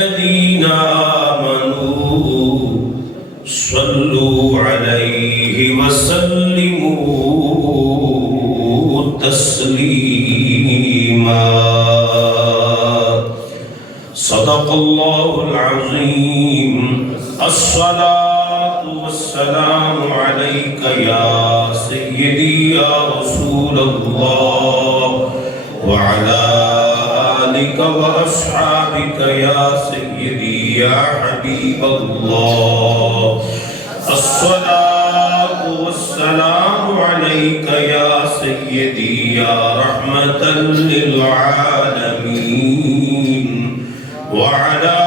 الذين آمنوا صلوا عليه وسلموا تسليما صدق الله العظيم. الصلاة والسلام عليك يا سيدي يا رسول الله وعلى آلك وأصحابك يا سيدي يا حبيب الله. الصلاة والسلام عليك يا سيدي يا رحمة للعالمين وعلى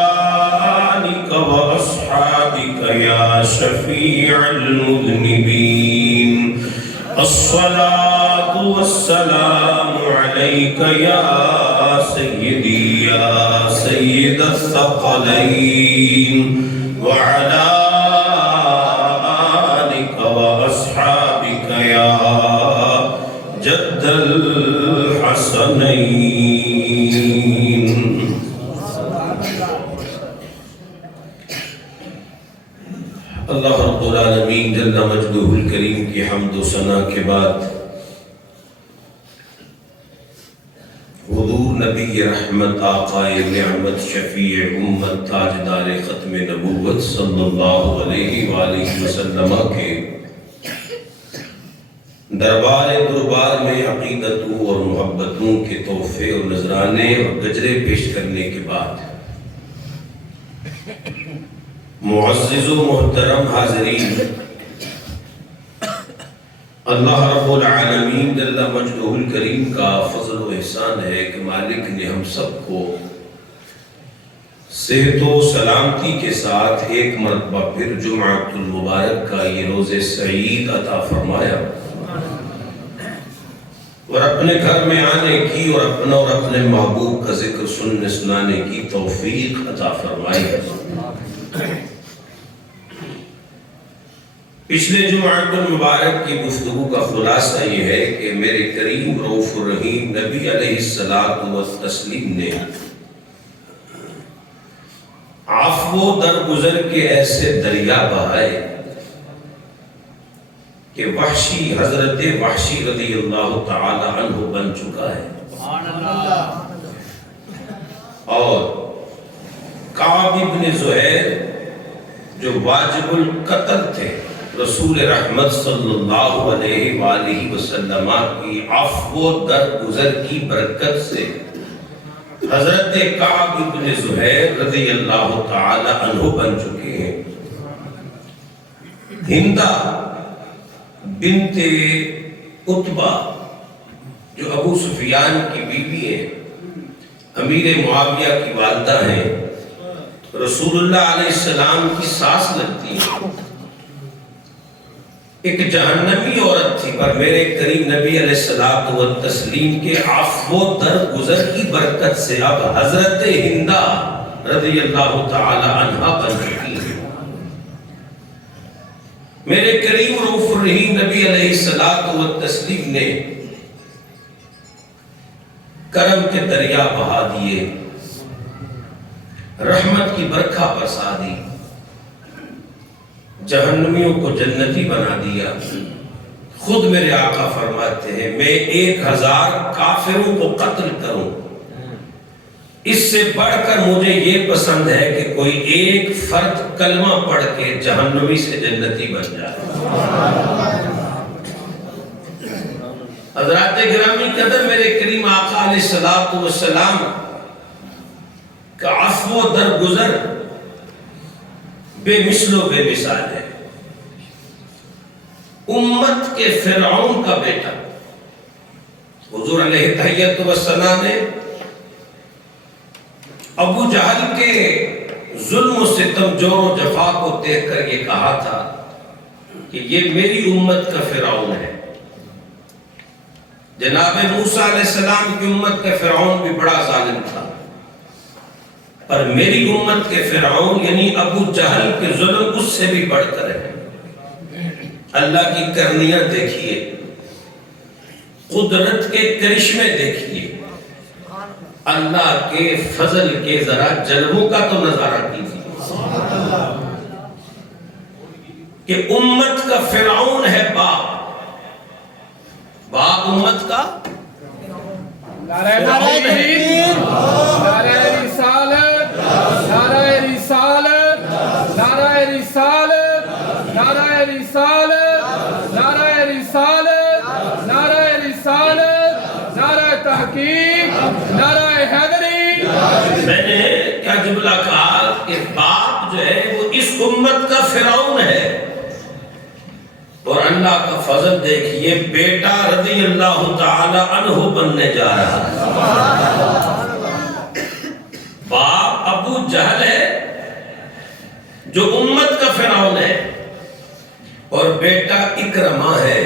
آلك وأصحابك يا شفيع المذنبين. الصلاة والسلام عليك يا سيدي يا سيد الثقلين وعلى آلك وأصحابك يا جد الحسنين. اللہ رب العالمین جل مجدہ الکریم کی حمد و ثنا کے بعد حضور نبی رحمت آقا نعمت شفیع امت تاجدار ختم نبوت صلی اللہ علیہ وآلہ وسلم کے دربار میں عقیدتوں اور محبتوں کے تحفے اور نذرانے اور گجرے پیش کرنے کے بعد معزز و محترم حاضرین، اللہ رب العالمین جل مجدہ الکریم کا فضل و احسان ہے کہ مالک نے ہم سب کو صحت و سلامتی کے ساتھ ایک مرتبہ پھر جمعۃ المبارک کا یہ روز سعید عطا فرمایا اور اپنے گھر میں آنے کی اور اپنا اور اپنے محبوب کا ذکر سننے سنانے کی توفیق عطا فرمائی. پچھلے جمعۃ المبارک کی گفتگو کا خلاصہ یہ ہے کہ میرے کریم رؤوف الرحیم نبی علیہ الصلوۃ والتسلیم نے عفو درگزر کے ایسے دریا بہائے کہ وحشی حضرت وحشی رضی اللہ تعالی عنہ بن چکا ہے اور کعب بن زہیر جو واجب القتل تھے رسول رحمت صلی اللہ علیہ وآلہ وسلم کی عفو درگزر کی برکت سے حضرت کعب بن زہیر رضی اللہ تعالی عنہ بن چکے ہیں. ہندہ بنت عتبہ جو ابو سفیان کی بیوی ہے، امیر معاویہ کی والدہ ہیں، رسول اللہ علیہ السلام کی ساس لگتی ہیں، ایک جہنمی عورت تھی، پر میرے کریم نبی علیہ الصلوۃ والتسلیم کے عفو درگزر کی برکت سے اب حضرت ہندہ رضی اللہ تعالی عنہا بن چکی ہے. میرے کریم رؤوف الرحیم نبی علیہ الصلوۃ والتسلیم نے کرم کے دریا بہا دیے، رحمت کی برکھا برسا دی، جہنمیوں کو جنتی بنا دیا. خود میرے آقا فرماتے ہیں میں 1000 کافروں کو قتل کروں، اس سے بڑھ کر مجھے یہ پسند ہے کہ کوئی ایک فرد کلمہ پڑھ کے جہنمی سے جنتی بن جائے. حضرات گرامی قدر، میرے کریم آقا علیہ الصلوۃ والسلام کا عفو درگزر بے مثل و بے مثال ہے. امت کے فرعون کا بیٹا حضور علیہ تحیت و ثنا نے ابو جہل کے ظلم و ستم جور و جفا کو دیکھ کر یہ کہا تھا کہ یہ میری امت کا فرعون ہے. جناب موسیٰ علیہ السلام کی امت کا فرعون بھی بڑا ظالم تھا، پر میری امت کے فرعون یعنی ابو جہل کے ظلم اس سے بھی بڑھ کر ہے. اللہ کی کرنیاں دیکھیے، قدرت کے کرشمے دیکھیے. اللہ کے فضل کے ذرا جلووں کا تو نظارہ کیجیے کہ امت کا فرعون ہے باپ امت کا نعرہ تکبیر، نعرہ رسالت، نعرہ رسالت، نعرہ رسالت، نعرہ رسالت، نعرہ رسالت، نعرہ رسالت، نعرہ تحقیق، نعرہ حیدری۔ میں نے کیا جملہ کہا کہ باپ جو ہے وہ اس امت کا فرعون ہے، اور اللہ کا فضل دیکھیے بیٹا رضی اللہ تعالی عنہ بننے جا رہا ہے۔ باپ ابو جہل ہے جو امت کا فرعون ہے، اور بیٹا اکرمہ ہے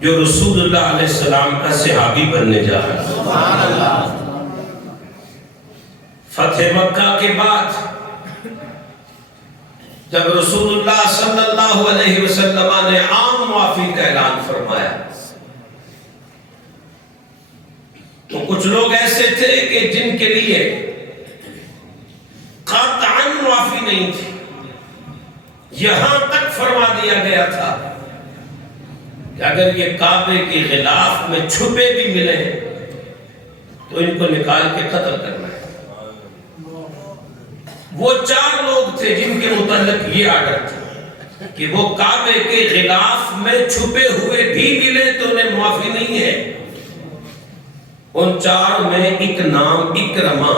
جو رسول اللہ علیہ السلام کا صحابی بننے جا رہا ہے۔ فتح مکہ کے بعد جب رسول اللہ صلی اللہ علیہ وسلم نے عام معافی کا اعلان فرمایا تو کچھ لوگ ایسے تھے کہ جن کے لیے قطعاً معافی نہیں تھی، یہاں تک فرما دیا گیا تھا کہ اگر یہ کعبے کے غلاف میں چھپے بھی ملے تو ان کو نکال کے قتل کرنا ہے۔ وہ 4 لوگ تھے جن کے متعلق یہ آرڈر تھا کہ وہ کعبے کے غلاف میں چھپے ہوئے بھی ملے تو انہیں معافی نہیں ہے۔ ان 4 میں ایک نام اکرمہ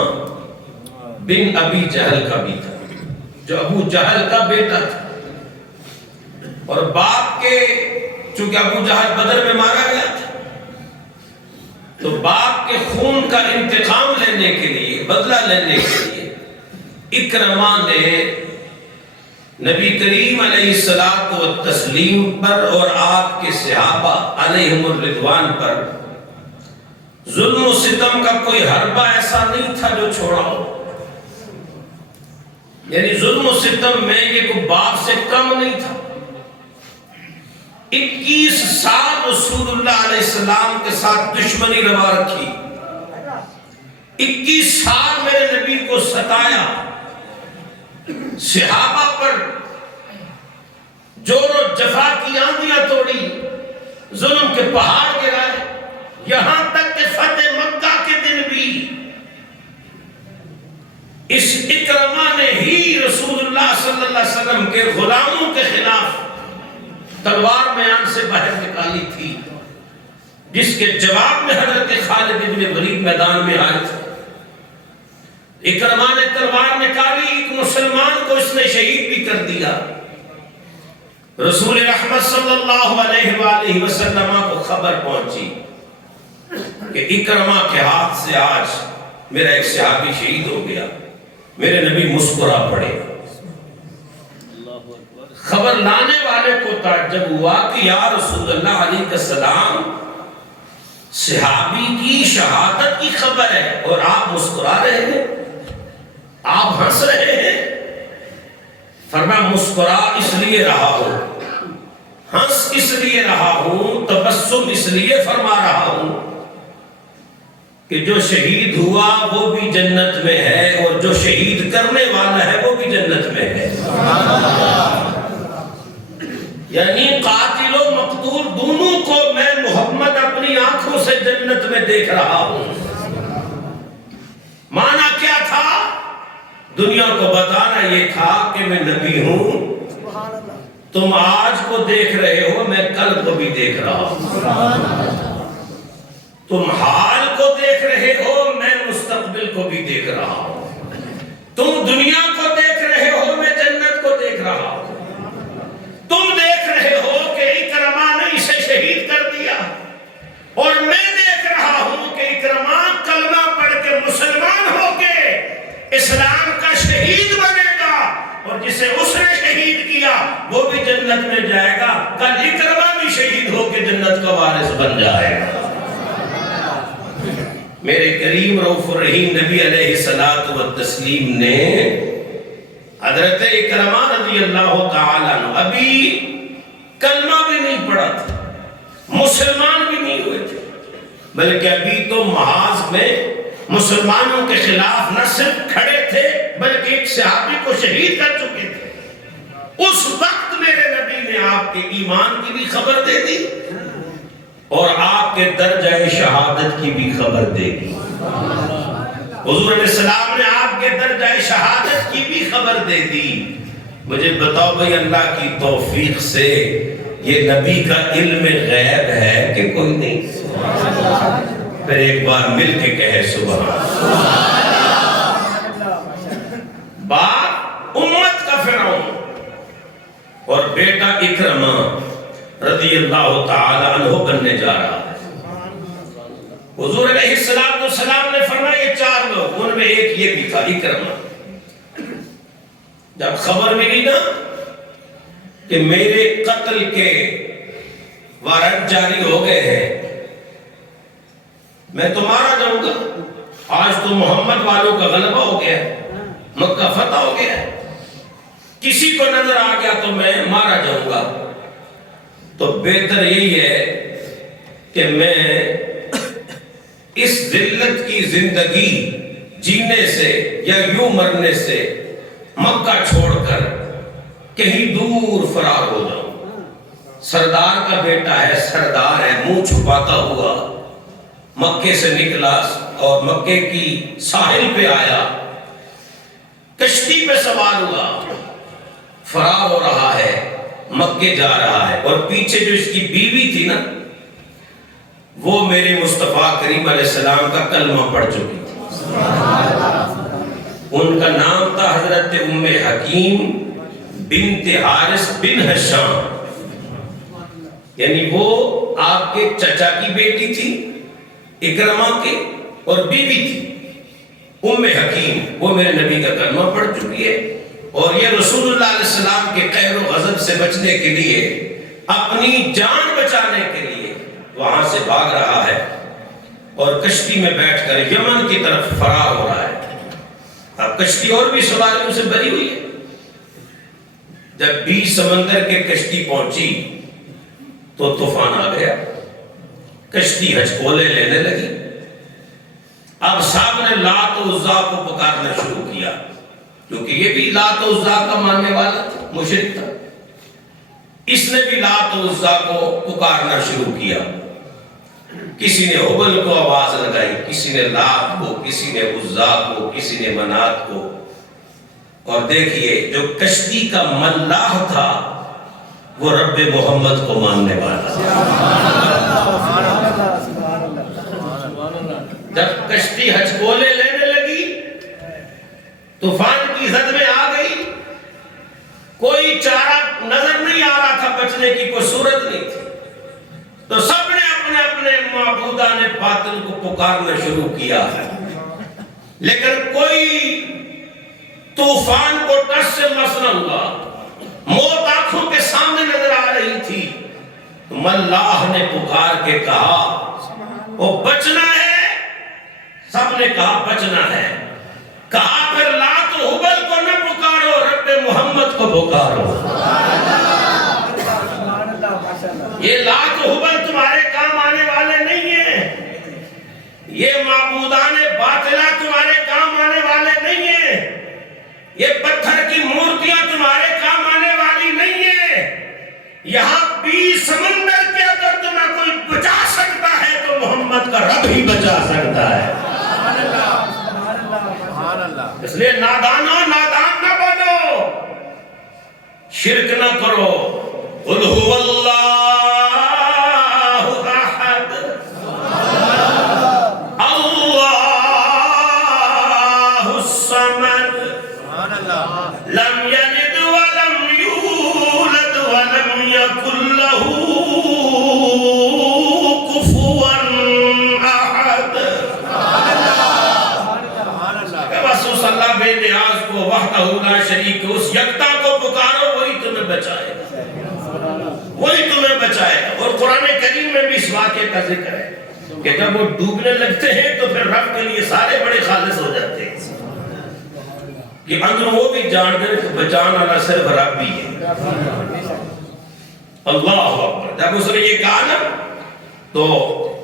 بن ابی جہل کا بھی تھا جو ابو جہل کا بیٹا تھا، اور باپ کے چونکہ ابو جہل بدر میں مارا گیا تھا تو باپ کے خون کا انتقام لینے کے لیے، بدلہ لینے کے لیے اکرمہ نے نبی کریم علیہ السلام پر اور آپ کے صحابہ علیہم الرضوان پر ظلم و ستم کا کوئی حربہ ایسا نہیں تھا جو چھوڑا ہو، یعنی ظلم و ستم میں یہ کوئی باپ سے کم نہیں تھا۔ 21 سال رسول اللہ علیہ السلام کے ساتھ دشمنی روا رکھی، 21 سال میرے نبی کو ستایا، صحابہ پر جور و جفا کی آندیاں توڑی، ظلم کے پہاڑ گرائے، یہاں تک کہ فتح مکہ کے دن بھی اس اکرمہ نے ہی رسول اللہ صلی اللہ علیہ وسلم کے غلاموں کے خلاف تلوار میان سے باہر نکالی تھی، جس کے جواب میں حضرت خالد بن ولید میدان میں آئے تھے۔ اکرمہ نے تلوار نکالی، ایک مسلمان کو اس نے شہید بھی کر دیا۔ رسول رحمت صلی اللہ علیہ وآلہ وسلم کو خبر پہنچی کہ اکرمہ کے ہاتھ سے آج میرا ایک صحابی شہید ہو گیا۔ میرے نبی مسکرا پڑے۔ خبر لانے والے کو تعجب ہوا کہ یا رسول اللہ علیہ السلام، صحابی کی شہادت کی خبر ہے اور آپ مسکرا رہے ہیں، آپ ہنس رہے ہیں۔ فرمایا مسکرا اس لیے رہا ہوں، ہنس اس لیے رہا ہوں، تبسم اس لیے فرما رہا ہوں کہ جو شہید ہوا وہ بھی جنت میں ہے، اور جو شہید کرنے والا ہے وہ بھی جنت میں ہے۔ یعنی قاتل و مقتول دونوں کو میں محمد اپنی آنکھوں سے جنت میں دیکھ رہا ہوں۔ معنی کیا تھا؟ دنیا کو بتانا یہ تھا کہ میں نبی ہوں، تم آج کو دیکھ رہے ہو، میں کل کو بھی دیکھ رہا ہوں۔ تم حال کو دیکھ رہے ہو، میں مستقبل کو بھی دیکھ رہا ہوں۔ تم دنیا کو دیکھ رہے ہو، میں جنت کو دیکھ رہا ہوں۔ تم دیکھ رہے ہو کہ اکرمہ نے اسے شہید کر دیا، اور میں دیکھ رہا ہوں کہ اکرمہ کلمہ پڑھ کے مسلمان ہو کے اسلام کا شہید بنے گا، اور جسے اس نے شہید کیا وہ بھی جنت میں جائے گا، کل اکرمہ بھی شہید ہو کے جنت کا وارث بن جائے گا۔ میرے کریم رؤوف الرحیم نبی علیہ السلام نے حضرت اکرمہ رضی اللہ تعالیٰ عنہ ابھی کلمہ بھی نہیں پڑھا تھا، مسلمان بھی نہیں ہوئے تھے، بلکہ ابھی تو محاذ میں مسلمانوں کے خلاف نہ صرف کھڑے تھے بلکہ ایک صحابی کو شہید کر چکے تھے، اس وقت میرے نبی نے آپ کے ایمان کی بھی خبر دے دی اور آپ کے درجہ شہادت کی بھی خبر دے دی۔ حضور علیہ السلام نے آپ کے درجہ شہادت کی بھی خبر دے دی۔ مجھے بتاؤ بھئی اللہ کی توفیق سے یہ نبی کا علم غیب ہے کہ کوئی نہیں؟ پھر ایک بار مل کے کہے سبحان اللہ۔ باپ امت کا فرعون اور بیٹا اکرمہ رضی اللہ تعالی عنہ بننے جا رہا ہے۔ حضور علیہ السلام نے فرمایا یہ 4 لوگ، ان میں ایک یہ بھی تھا اکرمہ۔ جب خبر ملی نا کہ میرے قتل کے وارنٹ جاری ہو گئے ہیں، میں تو مارا جاؤں گا، آج تو محمد والوں کا غلبہ ہو گیا، مکہ فتح ہو گیا، کسی کو نظر آ گیا تو میں مارا جاؤں گا، تو بہتر یہی ہے کہ میں اس ذلت کی زندگی جینے سے یا یوں مرنے سے مکہ چھوڑ کر کہیں دور فرار ہو جاؤں۔ سردار کا بیٹا ہے، سردار ہے، منہ چھپاتا ہوا مکے سے نکلا اور مکے کی ساحل پہ آیا، کشتی پہ سوار ہوا، فرار ہو رہا ہے، مکے جا رہا ہے، اور پیچھے جو اس کی بیوی تھی نا وہ میرے مصطفیٰ کریم علیہ السلام کا کلمہ پڑھ چکی تھی۔ ان کا نام تھا حضرت ام حکیم بنت حارث بن ہشام، یعنی وہ آپ کے چچا کی بیٹی تھی اکرمہ کے، اور بیوی تھی ام حکیم، وہ میرے نبی کا کلمہ پڑھ چکی ہے، اور یہ رسول اللہ علیہ السلام کے قہر و غضب سے بچنے کے لیے، اپنی جان بچانے کے لیے وہاں سے بھاگ رہا ہے اور کشتی میں بیٹھ کر یمن کی طرف فرار ہو رہا ہے۔ اب کشتی اور بھی سواریوں سے بھری ہوئی ہے۔ جب بیچ سمندر کے کشتی پہنچی تو طوفان آ گیا، کشتی ہچکولے لینے لگی۔ اب سب نے لات و عزا کو پکارنا شروع کیا، کیونکہ یہ بھی لات و عزا کا ماننے والا تھا، مشرک تھا، اس نے بھی لات و عزا کو پکارنا شروع کیا۔ کسی نے حبل کو آواز لگائی، کسی نے لات کو، کسی نے عزا کو، کسی نے منات کو، اور دیکھیے جو کشتی کا ملاح تھا وہ رب محمد کو ماننے والا تھا۔ جب کشتی ہچکولے لینے لگی، طوفان کی زد میں آ گئی، کوئی چارہ نظر نہیں آ رہا تھا، بچنے کی کوئی صورت نہیں تھی، تو سب نے اپنے اپنے معبودان باطل کو پکارنا شروع کیا، لیکن کوئی طوفان کو ٹس سے مس نہ ہوا، موت آنکھوں کے سامنے نظر آ رہی تھی۔ ملاح نے پکار کے کہا وہ بچنا ہے، سب نے کہا بچنا ہے، کہا پھر لات و حبل کو نہ پکارو، رب محمد کو پکارو۔ یہ لات و حبل تمہارے کام آنے والے نہیں ہیں، یہ معبودان باطلہ تمہارے کام آنے والے نہیں ہیں، یہ پتھر کی مورتیاں تمہارے کام آنے والی نہیں ہیں۔ یہاں بھی سمندر کے اگر تمہیں کوئی بچا سکتا ہے تو محمد کا رب ہی بچا سکتا ہے۔ اس لیے نادانوں نادان نہ بنو، شرک نہ کرو۔ قل هو اللہ احد اللہ الصمد لم یلد ولم یولد ولم یکن له کفوا احد۔ بس اس اللہ بے نیاز کو، وحدہ لا شریک، اس یکتا کو پکارو، وہی تمہیں بچائے گا، وہی تمہیں بچائے گا۔ اور قرآن کریم میں بھی اس واقعے کا ذکر ہے کہ جب وہ ڈوبنے لگتے ہیں تو پھر رب کے لیے سارے بڑے خالص ہو جاتے ہیں، کہ اندر وہ بھی جان دیں کہ بچان والا صرف رب بھی ہے۔ اللہ اکبر۔ جب اس نے یہ کہا نا تو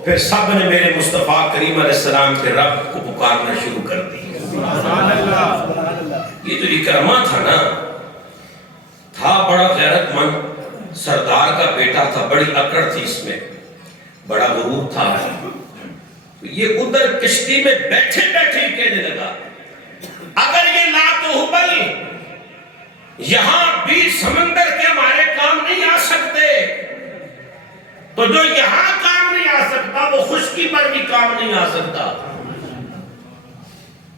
پھر سب نے میرے مصطفیٰ کریم علیہ السلام کے رب کو پکارنا شروع کر دی۔ سبحان اللہ۔ یہ جو اکرمہ تھا نا، تھا بڑا غیرت مند، سردار کا بیٹا تھا، بڑی اکڑ تھی اس میں، بڑا غرور تھا۔ یہ ادھر کشتی میں بیٹھے بیٹھے ہی کہنے لگا اگر یہ لات و حبل یہاں بھی سمندر کے ہمارے کام نہیں آ سکتے تو جو یہاں کام نہیں آ سکتا وہ خشکی پر بھی کام نہیں آ سکتا۔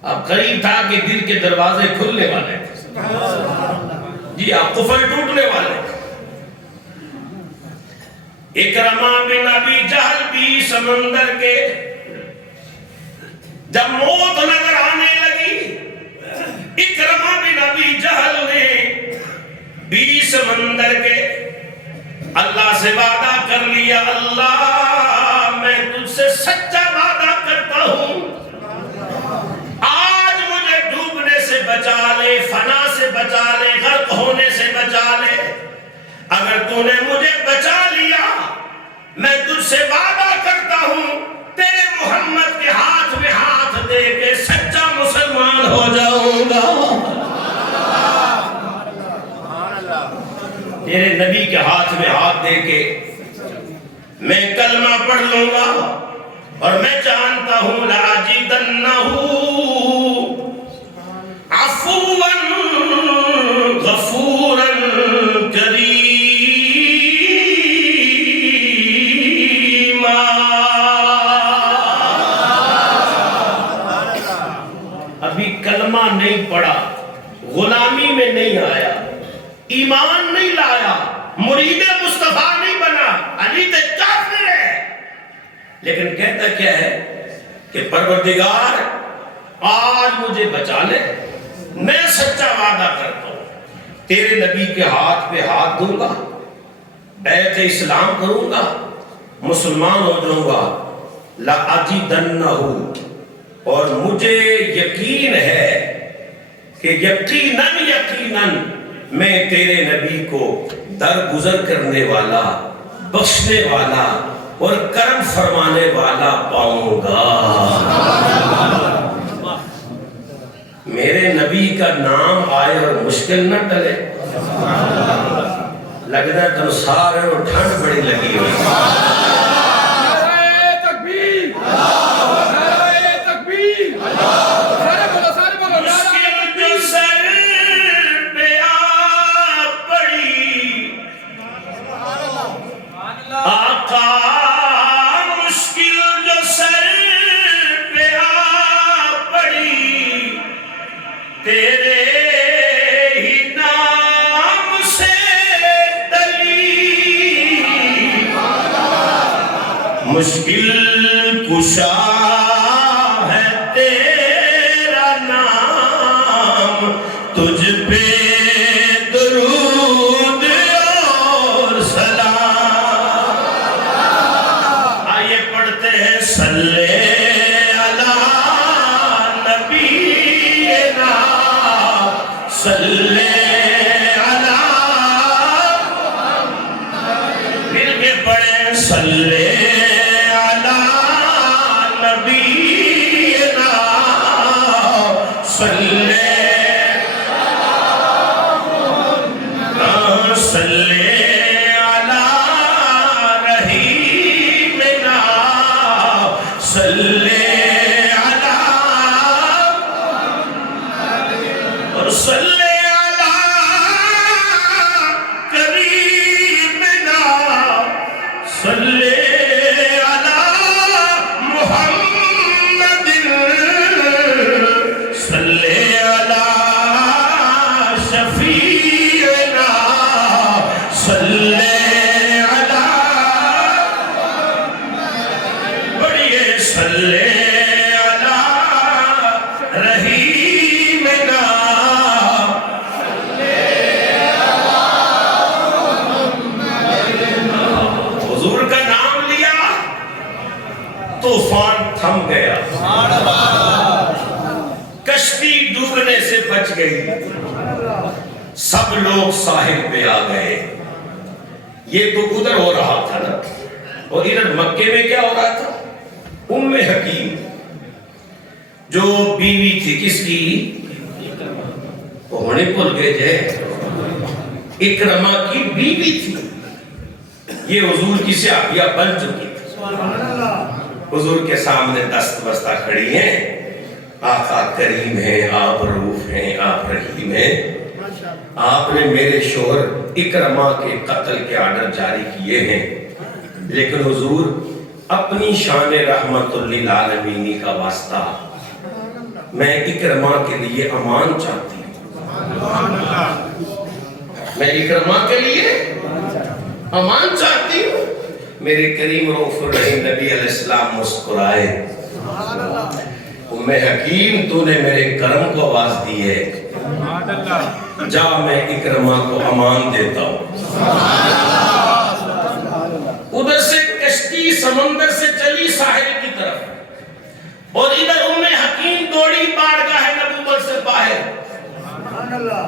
اب قریب تھا کہ دل کے دروازے کھلنے والے تھے، جی آپ قفل ٹوٹنے والے تھے۔ اکرمہ بن ابی جہل بھی سمندر کے جب موت نظر آنے لگی، اکرمہ بن ابی جہل نے بھی سمندر کے اللہ سے وعدہ کر لیا، اللہ میں تجھ سے سچا وعدہ کرتا ہوں، آج مجھے ڈوبنے سے بچا لے، فنا سے بچا لے، غرق ہونے سے بچا لے، اگر تو نے مجھے بچا لیا میں تجھ سے وعدہ کرتا ہوں تیرے محمد کے ہاتھ میں ہاتھ دے کے سچا مسلمان ہو جاؤں گا، تیرے نبی کے ہاتھ میں ہاتھ دے کے میں کلمہ پڑھ لوں گا، اور میں جانتا ہوں لَأَجِدَنَّهُ عَفُوًّا غَفُورًا كَرِيمًا۔ ابھی کلمہ نہیں پڑھا، غلامی میں نہیں آیا، ایمان نہیں لایا، مرید مصطفیٰ نہیں بنا، علی تے کافر ہے، لیکن کہتا کیا ہے کہ پروردگار آج مجھے بچا لے، میں سچا وعدہ کرتا ہوں تیرے نبی کے ہاتھ پہ ہاتھ دوں گا، بیعت اسلام کروں گا، مسلمان ہو جاؤں گا، لَأَجِدَنَّهُ، اور مجھے یقین ہے کہ یقیناً میں تیرے نبی کو درگزر کرنے والا، بخشنے والا اور کرم فرمانے والا پاؤں گا۔ میرے نبی کا نام آئے اور مشکل نہ ٹلے، لگتا ہے تم سارے اور ٹھنڈ بڑی لگی ہوئی۔ نعرہ تکبیر، نعرہ تکبیر، سارے بولو مشکل جو سر پہ آ پڑی آقا، مشکل جو سر پہ آ پڑی تیرے ہی نام سے ٹلی، مشکل کشا ہے تیرا نام، تجھ پہ درود اور سلام۔ آئیے پڑھتے ہیں صلی علی نبینا، صلی علی، مل کے پڑھیں صلی علی نبینا، صلی صلی علی رحیمنا، صلی علی، اور صلی علی کریمنا، صلی علی محمد، صلی علی شفیعنا، صلی علی، بڑھئے صلی علی رحیمنا، حضور کا نام لیا طوفان تھم گیا، کشتی ڈوبنے سے بچ گئی، سب لوگ ساحل پہ آ گئے۔ یہ تو ادھر ہو رہا تھا نا، اور ادھر مکے میں کیا ہو رہا تھا؟ ام حکیم جو بیوی تھی کس کی؟ وہ ہونے بھول گئے جے اکرمہ کی بیوی تھی، یہ حضور کی صحابیہ بن چکی تھی۔ حضور کے سامنے دست بستہ کھڑی ہیں، آقا کریم ہیں، آپ رؤوف ہیں، آپ رحیم ہیں، آپ نے میرے شوہر اکرمہ کے قتل کے آرڈر جاری کیے ہیں، لیکن حضور اپنی شان رحمت للعالمین کا واسطہ میں اکرمہ کے لیے امان چاہتی ہوں، میں اکرمہ کے لیے امان چاہتی ہوں۔ میرے کریم رؤوف الرحیم نبی علیہ السلام مسکرائے، ام حکیم تو نے میرے کرم کو آواز دی ہے، جا میں اکرمہ کو امان دیتا ہوں۔ ادھر سے کشتی سمندر سے چلی ساحل کی طرف، اور ادھر ام حکیم دوڑی بارگاہ نبوت سے باہر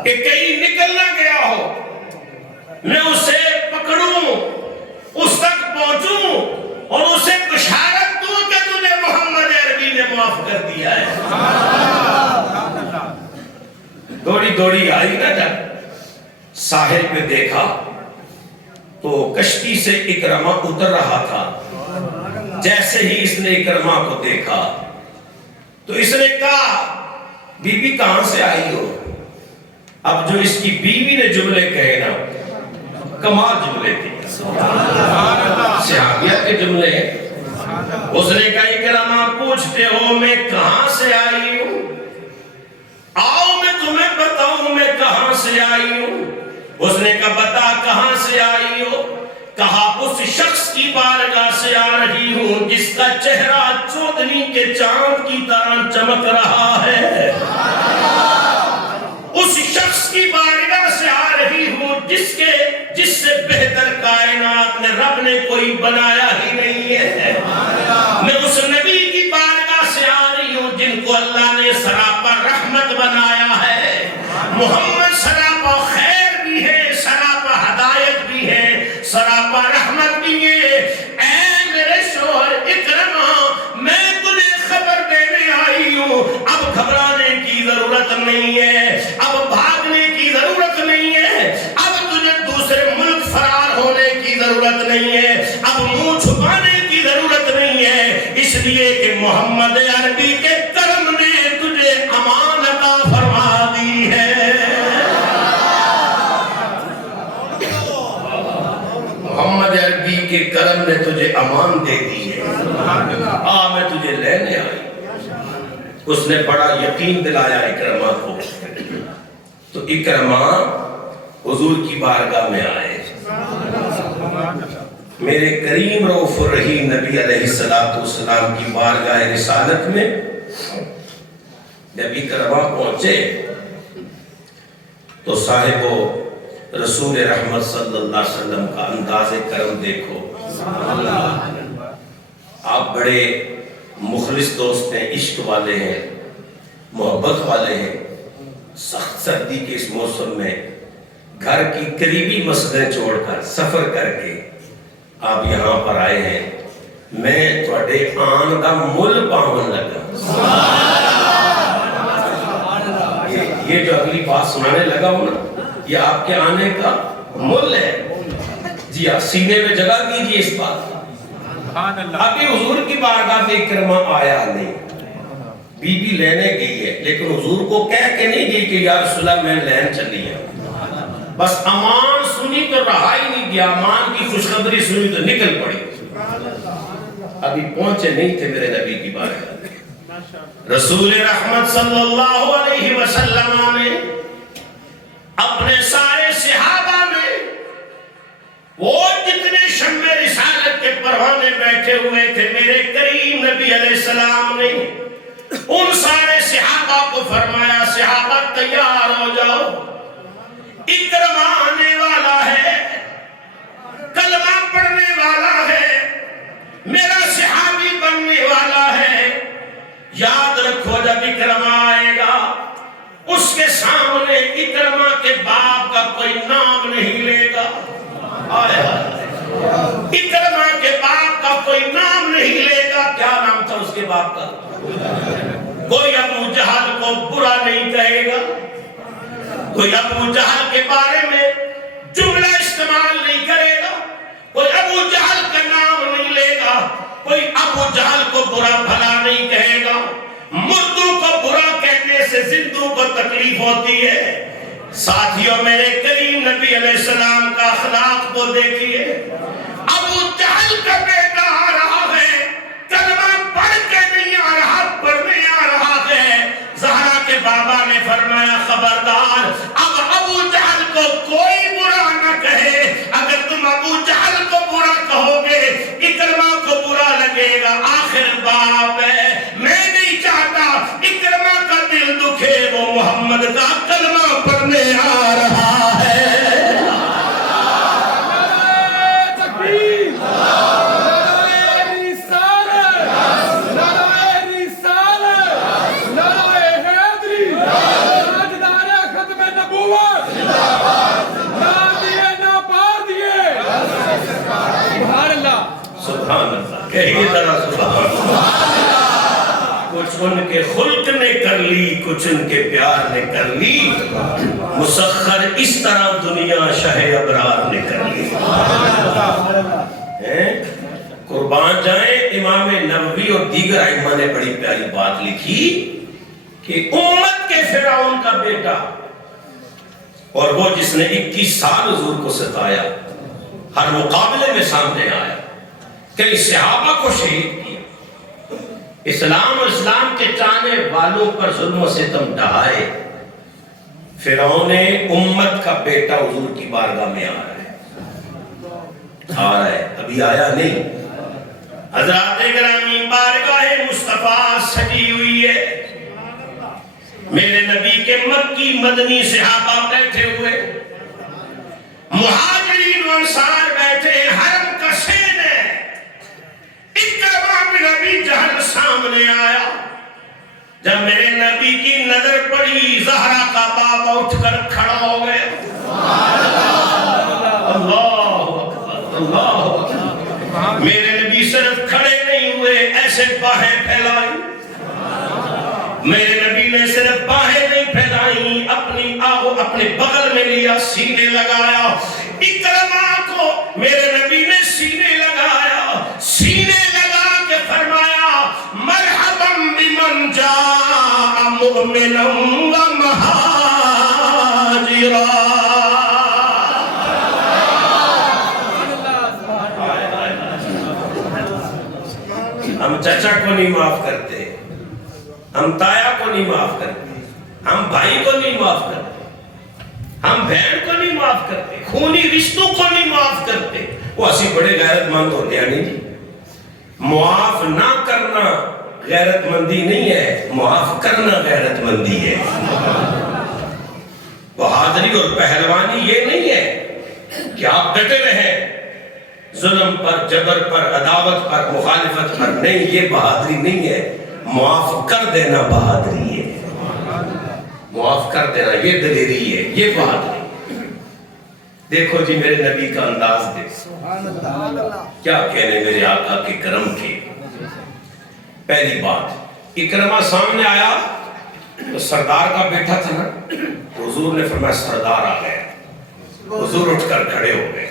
کہ کہیں نکل نہ گیا ہو، میں اسے پکڑوں، اس تک پہنچوں اور اسے بشارت دوں کہ تجھے محمد عربی نے معاف کر دیا ہے۔ دوڑی دوڑی آئی نا، جب ساحل پہ دیکھا تو کشتی سے اکرمہ اتر رہا تھا۔ جیسے ہی اس نے اکرمہ کو دیکھا تو اس نے کہا بی بی کہاں سے آئی ہو؟ اب جو اس کی بیوی نے جملے کہے نا، کمال جملے تھے، صحابیہ کے جملے۔ اس نے کہا اکرمہ پوچھتے ہو میں کہاں سے آئی ہوں؟ آؤ میں تمہیں بتاؤں میں کہاں سے آئی ہوں۔ اس نے کہا بتا کہاں سے آئی ہو؟ کہا اس شخص کی بارگاہ سے آ رہی ہوں جس کا چہرہ چودنی کے چاند کی طرح چمک رہا ہے۔ اس شخص کی بارگاہ سے آ رہی ہوں جس سے بہتر کائنات میں رب نے کوئی بنایا ہی نہیں ہے۔ میں اس نبی کی بارگاہ سے آ رہی ہوں جن کو اللہ نے سراپا رحمت بنایا ہے۔ محمد سراپا خیر بھی ہے، سراپا ہدایت بھی ہے، سراپا رحمت بھی ہے۔ اے میرے شوہر اکرمہ، میں تجھے خبر دینے آئی ہوں، اب گھبرانے کی ضرورت نہیں ہے، اب بھاگنے کی ضرورت نہیں ہے، اب تجھے دوسرے ملک فرار ہونے کی ضرورت نہیں ہے، اب منہ چھپانے کی ضرورت نہیں ہے، اس لیے کہ محمد عربی کے کرم نے تجھے امان عطا فرما دی ہے۔ محمد عربی کے کرم نے تجھے امان دے دی ہے، میں تجھے لینے آئی۔ اس نے بڑا یقین دلایا اکرمہ کو، تو اکرمہ حضور کی بارگاہ میں آئے۔ میرے کریم رؤوف الرحیم نبی علیہ السلام کی بارگاہ رسالت میں جب اکرمہ پہنچے تو صاحب رسول رحمت صلی اللہ علیہ وسلم کا انداز کرم دیکھو۔ آپ بڑے مخلص دوست ہیں، عشق والے ہیں، محبت والے ہیں۔ سخت سردی کے اس موسم میں گھر کی قریبی مسجدیں چھوڑ کر سفر کر کے آپ یہاں پر آئے ہیں۔ میں تھوڑے آن دا مل پاون لگا۔ یہ جو اگلی بات سنانے لگا ہوں نا، یہ آپ کے آنے کا مل ہے۔ جی ہاں، سینے میں جگہ دیجیے اس بات کا۔ ابھی حضور کی بارگاہ میں اکرمہ آیا نہیں، بی بی لینے گئی ہے، لیکن حضور کو کہہ کے نہیں گئی کہ یا رسول اللہ میں لین چلی ہے۔ بس امان سنی تو رہا ہی نہیں گیا، امان کی خوشخبری سنی تو نکل پڑی۔ ابھی پہنچے نہیں تھے میرے نبی کی بارگاہ۔ رسول رحمت صلی اللہ علیہ وسلم نے اپنے سارے صحابہ میں وہ جتنے شمع رسالت کے پروانے بیٹھے ہوئے تھے، میرے کریم نبی علیہ السلام نے ان سارے صحابہ کو فرمایا صحابہ تیار ہو جاؤ، اکرمہ آنے والا ہے، کلمہ پڑھنے والا ہے، میرا صحابی بننے والا ہے۔ یاد رکھو جب اکرمہ آئے گا اس کے سامنے اکرمہ کے باپ کا کوئی نام نہیں لے گا۔ اکرمہ کے باپ کا کوئی نام نہیں لے گا۔ کیا نام تھا اس کے باپ کا؟ کوئی کوئی ابو جہل کے بارے میں جملہ استعمال نہیں کرے گا، کوئی ابو جہل کا نام نہیں لے گا، کوئی ابو جہل کو برا بھلا نہیں کہے گا۔ مردوں کو برا کہنے سے زندوں کو تکلیف ہوتی ہے۔ ساتھیوں، میرے کریم نبی علیہ السلام کا اخلاق کو دیکھیے۔ ابو جہل کا بیٹا آ رہا ہے، کلمہ پڑھ کے نہیں آ رہا، پڑھنے آ رہا ہے۔ زہرا کے بابا نے فرمایا خبردار، اب ابو جہل کو کوئی برا نہ کہے، اگر تم ابو جہل کو برا کہو گے اکرمہ کو برا لگے گا۔ آخر باپ ہے، میں نہیں چاہتا اکرمہ کا دل دکھے، وہ محمد کا کلمہ پڑھنے آ رہا ہے۔ سبحان اللہ، کہیے ذرا سبحان اللہ۔ کچھ ان کے خلق نے کر لی، کچھ ان کے پیار نے کر لی، مسخر اس طرح دنیا شہ ابرار نے کر لی۔ قربان جائیں، امام نووی اور دیگر ائمہ نے بڑی پیاری بات لکھی کہ امت کے فرعون کا بیٹا اور وہ جس نے 21 سال حضور کو ستایا، ہر مقابلے میں سامنے آیا، کئی صحابہ کو شہید کیا، اسلام اور اسلام کے چاہنے والوں پر ظلم و ستم ڈھائے، فرعون امت کا بیٹا حضور کی بارگاہ میں آ رہا ہے، ابھی آیا نہیں۔ حضرات گرامی، بارگاہ مصطفیٰ سجی ہوئی ہے، میرے نبی کے مکی مدنی صحابہ بیٹھے ہوئے، مہاجرین و انصار بیٹھے، حرم کا شین ہے۔ اکرمہ بن ابی جہل سامنے آیا، جب میرے نبی کی نظر پڑی، زہرا کا بابا اٹھ کر کھڑا ہو گئے۔ اللہ اکبر، اللہ اکبر۔ میرے نبی صرف کھڑے نہیں ہوئے، ایسے باہیں پھیلائی۔ میرے نبی نے صرف باہیں نہیں پھیلائی، اپنی آہو اپنے بغل میں لیا، سینے لگایا۔ اکرمہ کو میرے نبی نے سینے لگایا، سینے لگا کے فرمایا مرحبا بمن جاء مؤمنا ومہاجرا۔ ہم چچا کو نہیں معاف کرتے، ہم تایا کو نہیں معاف کرتے، ہم بھائی کو نہیں معاف کرتے، ہم بہن کو نہیں معاف کرتے، خونی رشتوں کو نہیں معاف کرتے۔ وہ اسی بڑے غیرت مند ہوتے ہیں نہیں جی۔ معاف نہ کرنا غیرت مندی نہیں ہے، معاف کرنا غیرت مندی ہے۔ بہادری اور پہلوانی یہ نہیں ہے کہ آپ ڈٹے رہیں ظلم پر، جبر پر، عداوت پر، مخالفت پر، نہیں، یہ بہادری نہیں ہے۔ معاف کر دینا بہادری ہے، معاف کر دینا یہ دلیری ہے، یہ بہادری۔ دیکھو جی میرے نبی کا انداز دیکھو، کیا کہنے میرے آقا کے کرم کے۔ پہلی بات، اکرمہ سامنے آیا تو سردار کا بیٹا تھا نا، حضور نے فرمایا سردار آ گئے۔ حضور اٹھ کر کھڑے ہو گئے،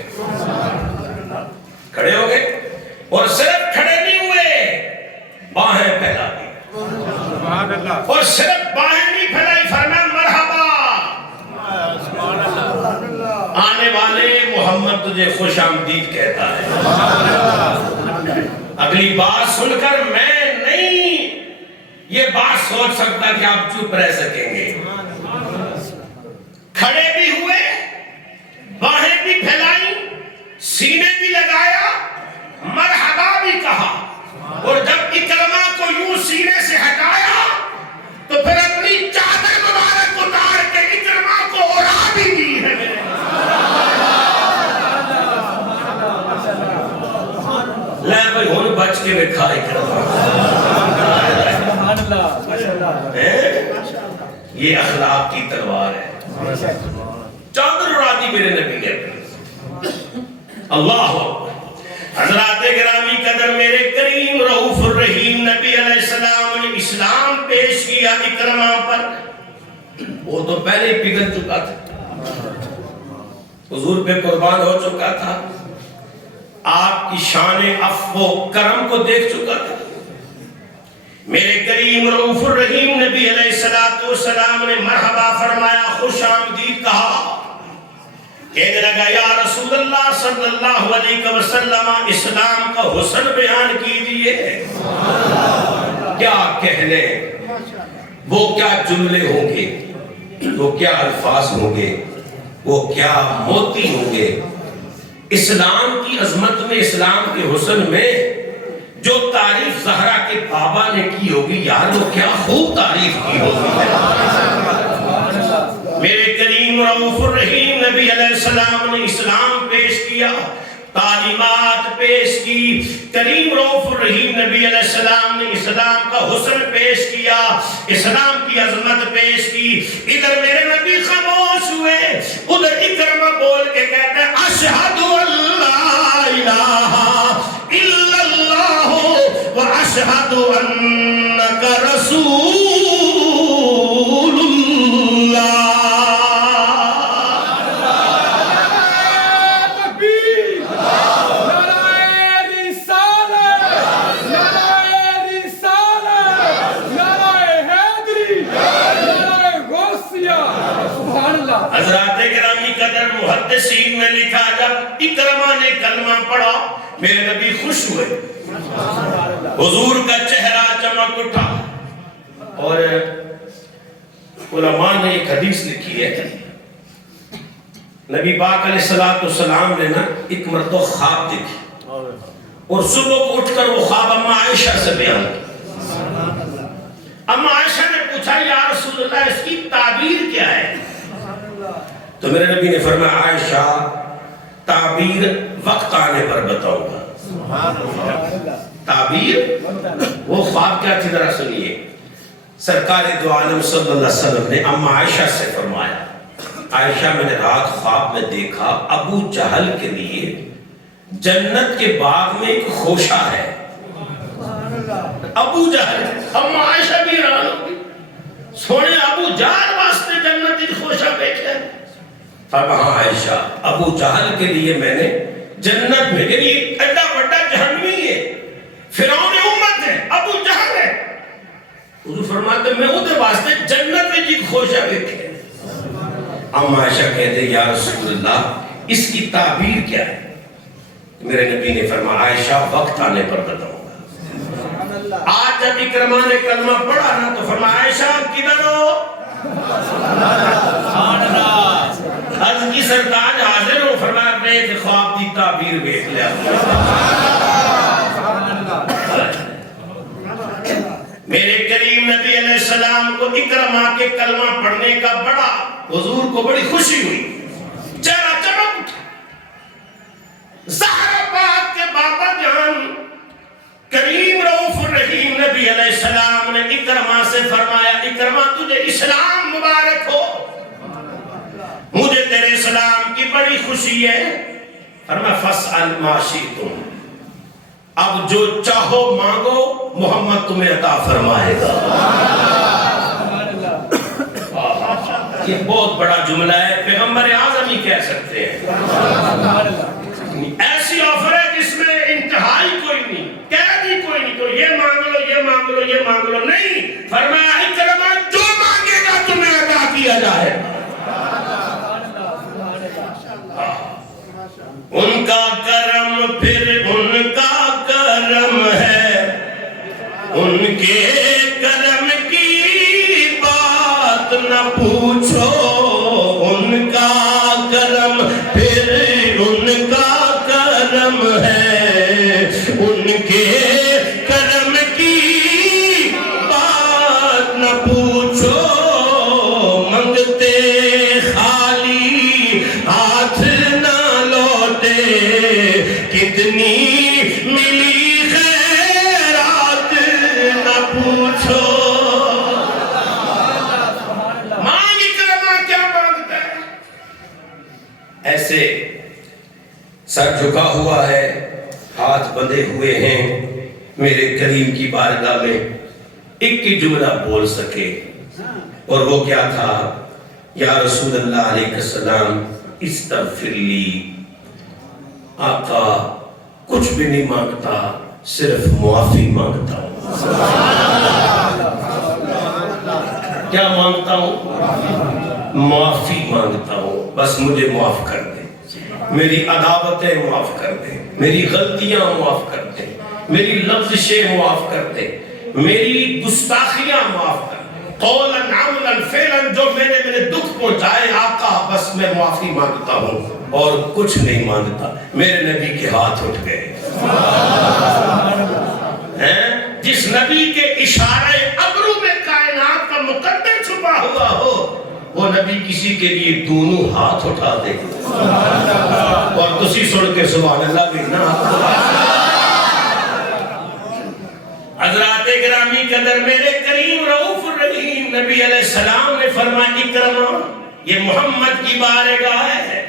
کھڑے ہو گئے، اور صرف کھڑے نہیں ہوئے، باہیں پھیلا دی، اور صرف باہیں نہیں پھیلائی، فرمایا مرحبا، آنے والے محمد تجھے خوش آمدید کہتا ہے۔ اگلی بات سن کر میں نہیں یہ بات سوچ سکتا کہ آپ چپ رہ سکیں گے۔ کھڑے بھی ہوئے، باہیں بھی پھیلائی، سینے بھی لگایا، مرحبا بھی کہا، اور جب اکرمہ کو یوں سینے سے ہٹایا تو پھر اپنی چادر مبارک اتار کے اکرمہ کو اڑا بھی دی ہے۔ لے بھائی ہون بچ کے لکھا اکرمہ، یہ اخلاق کی تلوار ہے۔ چادر اڑا دی میرے نبی نے۔ اللہ حضرات گرامی قدر، میرے کریم رؤوف الرحیم نبی علیہ السلام نے اسلام پیش کیا اکرمہ پر۔ وہ تو پہلے ہی پگھل چکا تھا، حضور پہ قربان ہو چکا تھا، آپ کی شان عفو و کرم کو دیکھ چکا تھا۔ میرے کریم رؤوف الرحیم نبی علیہ السلام نے مرحبا فرمایا، خوش آمدید کہا، کہنے لگا یا رسول اللہ صلی اللہ علیہ وسلم اسلام کا حسن بیان کیجئے۔ کیا کہنے، وہ کیا جملے ہوں گے، وہ کیا الفاظ ہوں گے، وہ کیا موتی ہوں گے، اسلام کی عظمت میں، اسلام کے حسن میں جو تعریف زہرا کے بابا نے کی ہوگی، یار وہ کیا خوب تعریف کی ہوگی۔ میرے کریم رؤوف الرحیم نبی علیہ السلام نے اسلام پیش کیا، تعلیمات پیش کی، کریم رؤوف الرحیم نبی علیہ السلام نے اسلام کا حسن پیش کیا، اسلام کی عظمت پیش کی۔ ادھر میرے نبی خاموش ہوئے، ادھر اکرمہ بول کے کہتے ہیں اشہد ان لا الہ الا اللہ و اشہد انک رسول حضرات گرامی قدر محدثین نے لکھا، جب اکرمہ نے کلمہ پڑھا میرے نبی خوش ہوئے، حضور کا چہرہ چمک اٹھا۔ اور علماء نے ایک حدیث لکھی ہے، نبی پاک علیہ السلام نے نا ایک مرتبہ خواب دیکھی، اور صبح کو اٹھ کر وہ خواب اما عائشہ سے بیان کیا۔ اما عائشہ نے پوچھا یا رسول اللہ اس کی تعبیر کیا ہے؟ تو میرے نبی نے فرمایا عائشہ تعبیر وقت آنے پر بتاؤں گا۔ تعبیر وہ خواب کیا تھی ذرا سنیے۔ سرکار دو عالم صلی اللہ علیہ وسلم نے اما عائشہ سے فرمایا، عائشہ میں نے رات خواب میں دیکھا ابو جہل کے لیے جنت کے باغ میں ایک خوشہ ہے۔ ابو جہل، اما عائشہ بھی حیران ہو گئی، سونے ابو جہل واسطے جنت ایک خوشہ بیٹھے۔ فرمایا عائشہ ابو جہل کے لیے میں نے جنت میں، یعنی ایڈا بڑا جہنمی ہے، فرعون امت ہے، ابو جہل ہے، حضور فرماتے میں ادھر واسطے جنت میں ایک خوشہ بیٹھے۔ اما عائشہ کہتے یا رسول اللہ اس کی تعبیر کیا ہے؟ میرے نبی نے فرمایا عائشہ وقت آنے پر بتاؤں گا۔ آج جب اکرمہ نے کلمہ پڑھا نا تو فرمایا عائشہ کدھر ہو؟ عرض کی سرتاج حاضر ہو، فرمایا اپنے ایک خواب کی تعبیر بیٹھ لیا۔ میرے کریم نبی علیہ السلام کو اکرمہ کے کلمہ پڑھنے کا بڑا، حضور کو بڑی خوشی ہوئی، چہرہ چمک اٹھا۔ زہرا پاک کے بابا جان کریم رؤوف الرحیم نبی علیہ السلام نے اکرمہ سے فرمایا اکرمہ تجھے اسلام مبارک ہو، مجھے تیرے اسلام کی بڑی خوشی ہے۔ فرمایا فاسأل ما شئتم، اب جو چاہو مانگو محمد تمہیں عطا فرمائے گا۔ یہ بہت بڑا جملہ ہے، پیغمبر اعظم ہی کہہ سکتے ہیں۔ ایسی آفر ہے جس میں انتہائی کوئی نہیں، قید ہی کوئی نہیں، تو یہ مانگ لو یہ مانگ لو یہ مانگ لو، نہیں، فرمایا اکرمہ جو مانگے گا تمہیں عطا کیا جائے گا۔ ان کا کرم پھر ان کا کرم ہے، ان کے کرم کی بات نہ پوچھو، ان کا کرم پھر ان کا کرم ہے، ان کے کرم کی بات نہ پوچھو، منگتے خالی ہاتھ نہ لوٹے، کتنی ملی خیرات نہ پوچھو۔ مانگ کرنا کیا مانگتا ہے؟ ایسے سر جھکا ہوا ہے، ہاتھ بندھے ہوئے ہیں میرے کریم کی بارگاہ میں، ایک کی جملہ بول سکے، اور وہ کیا تھا؟ یا رسول اللہ علیہ السلام استغفر لی، آقا کچھ بھی نہیں مانگتا، صرف معافی مانگتا ہوں۔ کیا مانگتا ہوں؟ معافی مانگتا ہوں، بس مجھے معاف کر دے، میری عداوتیں معاف کر دے، میری غلطیاں معاف کر دے، میری لفظشیں معاف کر دے، میری گستاخیاں معاف کر دے، قولاً عملاً فعلاً جو میرے دکھ پہنچائے آقا بس میں معافی مانگتا ہوں اور کچھ نہیں مانگتا۔ میرے نبی کے ہاتھ اٹھ گئے۔ جس نبی کے اشارہ ابرو میں کائنات کا مقدر چھپا ہوا ہو، وہ نبی کسی کے لیے دونوں ہاتھ اٹھا دے اور تسی سن کے سبحان اللہ بھی نہ۔ حضرات گرامی قدر میرے کریم رؤوف الرحیم نبی علیہ السلام نے فرمایا اکرما یہ محمد کی بارگاہ ہے،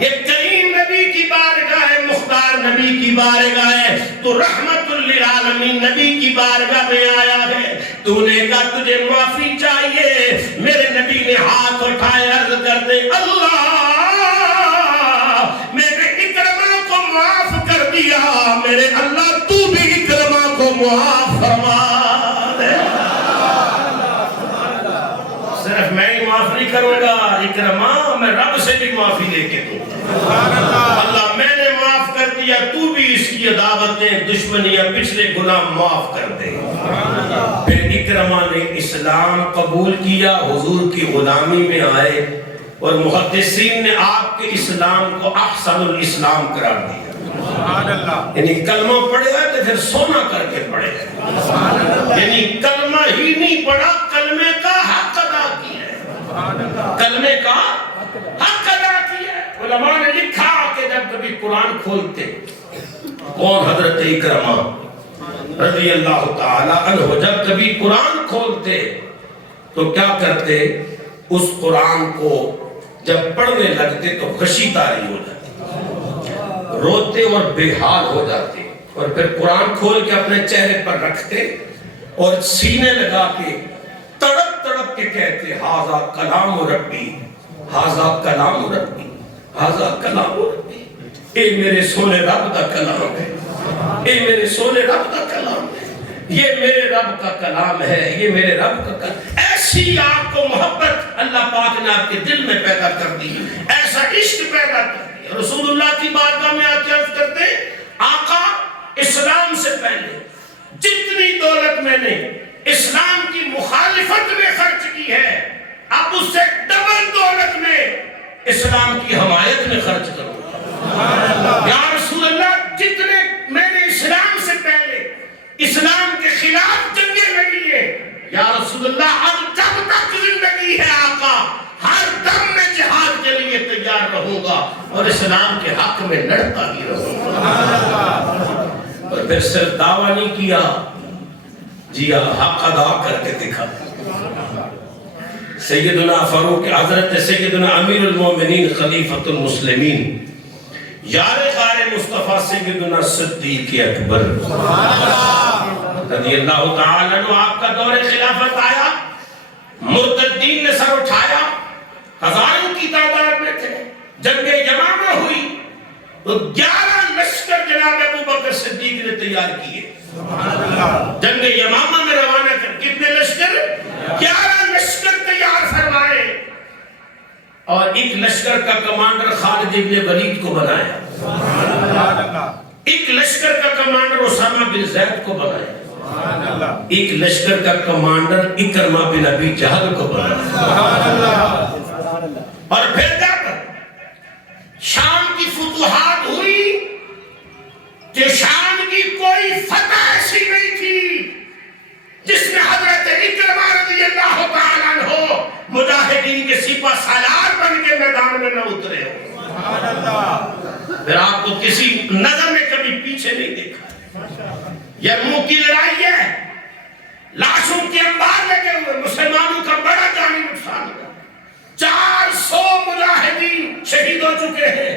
یہ کریم نبی کی بارگاہ ہے، مختار نبی کی بارگاہ ہے، تو رحمت للعالمین نبی کی بارگاہ میں آیا ہے، تو نے کہا تجھے معافی چاہیے، میرے نبی نے ہاتھ اٹھائے عرض کر دے اللہ میرے اکرما کو معاف کر دیا، میرے اللہ تو بھی اکرما کو معاف فرما دے۔ صرف میں ہی معاف نہیں کروں گا اکرما، میں رب سے بھی معافی لے کے دوں۔ اللہ میں نے معاف کر دیا، تو بھی اس کی عداوتیں دشمنیاں پچھلے گناہ معاف کر دے۔ پھر اکرما نے اسلام قبول کیا، حضور کی غلامی میں آئے اور محدثین نے آپ کے اسلام کو احسن الاسلام قرار دیا۔ یعنی کلمہ پڑھے گا تو پھر سونا کر کے پڑھے گا، یعنی کلمہ ہی نہیں پڑھا، کلمے کا حق ادا کیا ہے، کلمے کا حق ادا کیا ہے۔ علماء نے لکھا کہ جب کبھی قرآن کھولتے، کون حضرت اکرما رضی اللہ تعالی عنہ جب کبھی قرآن کھولتے تو کیا کرتے، اس قرآن کو جب پڑھنے لگتے تو خشی طاری ہو جاتی، روتے اور بے حال ہو جاتے، اور پھر قرآن کھول کے اپنے چہرے پر رکھتے اور سینے لگا کے تڑپ تڑپ کے کہتے ھذا کلام ربی، ھذا کلام ربی، ھذا کلام ربی، اے میرے سونے رب کا کلام ہے، اے میرے سونے رب کا کلام ہے، یہ میرے رب کا کلام ہے، یہ میرے رب کا کلام۔ ایسی آپ کو محبت اللہ پاک نے آپ کے دل میں پیدا کر دی، ایسا عشق پیدا کر دیا۔ رسول اللہ کی بارگاہ میں آ کے عرض کرتے آقا اسلام سے پہلے جتنی دولت میں نے اسلام کی مخالفت میں خرچ کی ہے، اب اس سے ڈبل دولت میں اسلام کی حمایت میں خرچ کروں گا۔ یا رسول اللہ جتنے میں نے اسلام سے پہلے اسلام کے خلاف جنگیں لڑی ہے، یا رسول اللہ اب جب تک زندگی ہے آقا ہر دم میں جہاد کے لیے تیار رہوں گا اور اسلام کے حق میں لڑتا بھی رہوں گا۔ اور پھر صرف دعویٰ نہیں کیا، جی حق ادا کر کے دکھا۔ سیدنا فاروق حضرت سیدنا امیر المومنین خلیفۃ المسلمین یار غار مصطفیٰ سیدنا صدیق اکبر رضی اللہ تعالیٰ عنہ، آپ کا دور خلافت آیا، مرتدین نے سر اٹھایا، ہزاروں کی تعداد میں تھے، جنگ یمامہ ہوئی تو 11 لشکر جناب ابوبکر صدیق نے تیار کیے، جنگ یمامہ میں روانہ کر کتنے لشکر؟ 11 لشکر تیار فرمائے، اور ایک لشکر کا کمانڈر خالد ابن ولید کو بنایا، ایک لشکر کا کمانڈر اسامہ بن زید کو بنایا، ایک لشکر کا کمانڈر اکرمہ بن ابی جہل کو بنایا۔ اور پھر جب شام کی فتوحات ہوئی کہ شام کی کوئی فتح ایسی نہیں تھی جس میں حضرت اکرمہ رضی اللہ تعالیٰ عنہ مجاہدین کے سپہ سالار بن کے میدان میں نہ اترے ہو۔ پھر آپ کو کسی نظر میں کبھی پیچھے نہیں دیکھا۔ یرموک کی لڑائی ہے، لاشوں کے انبار لگے ہوئے، مسلمانوں کا بڑا جانی نقصان ہوا، 400 مجاہدین شہید ہو چکے ہیں۔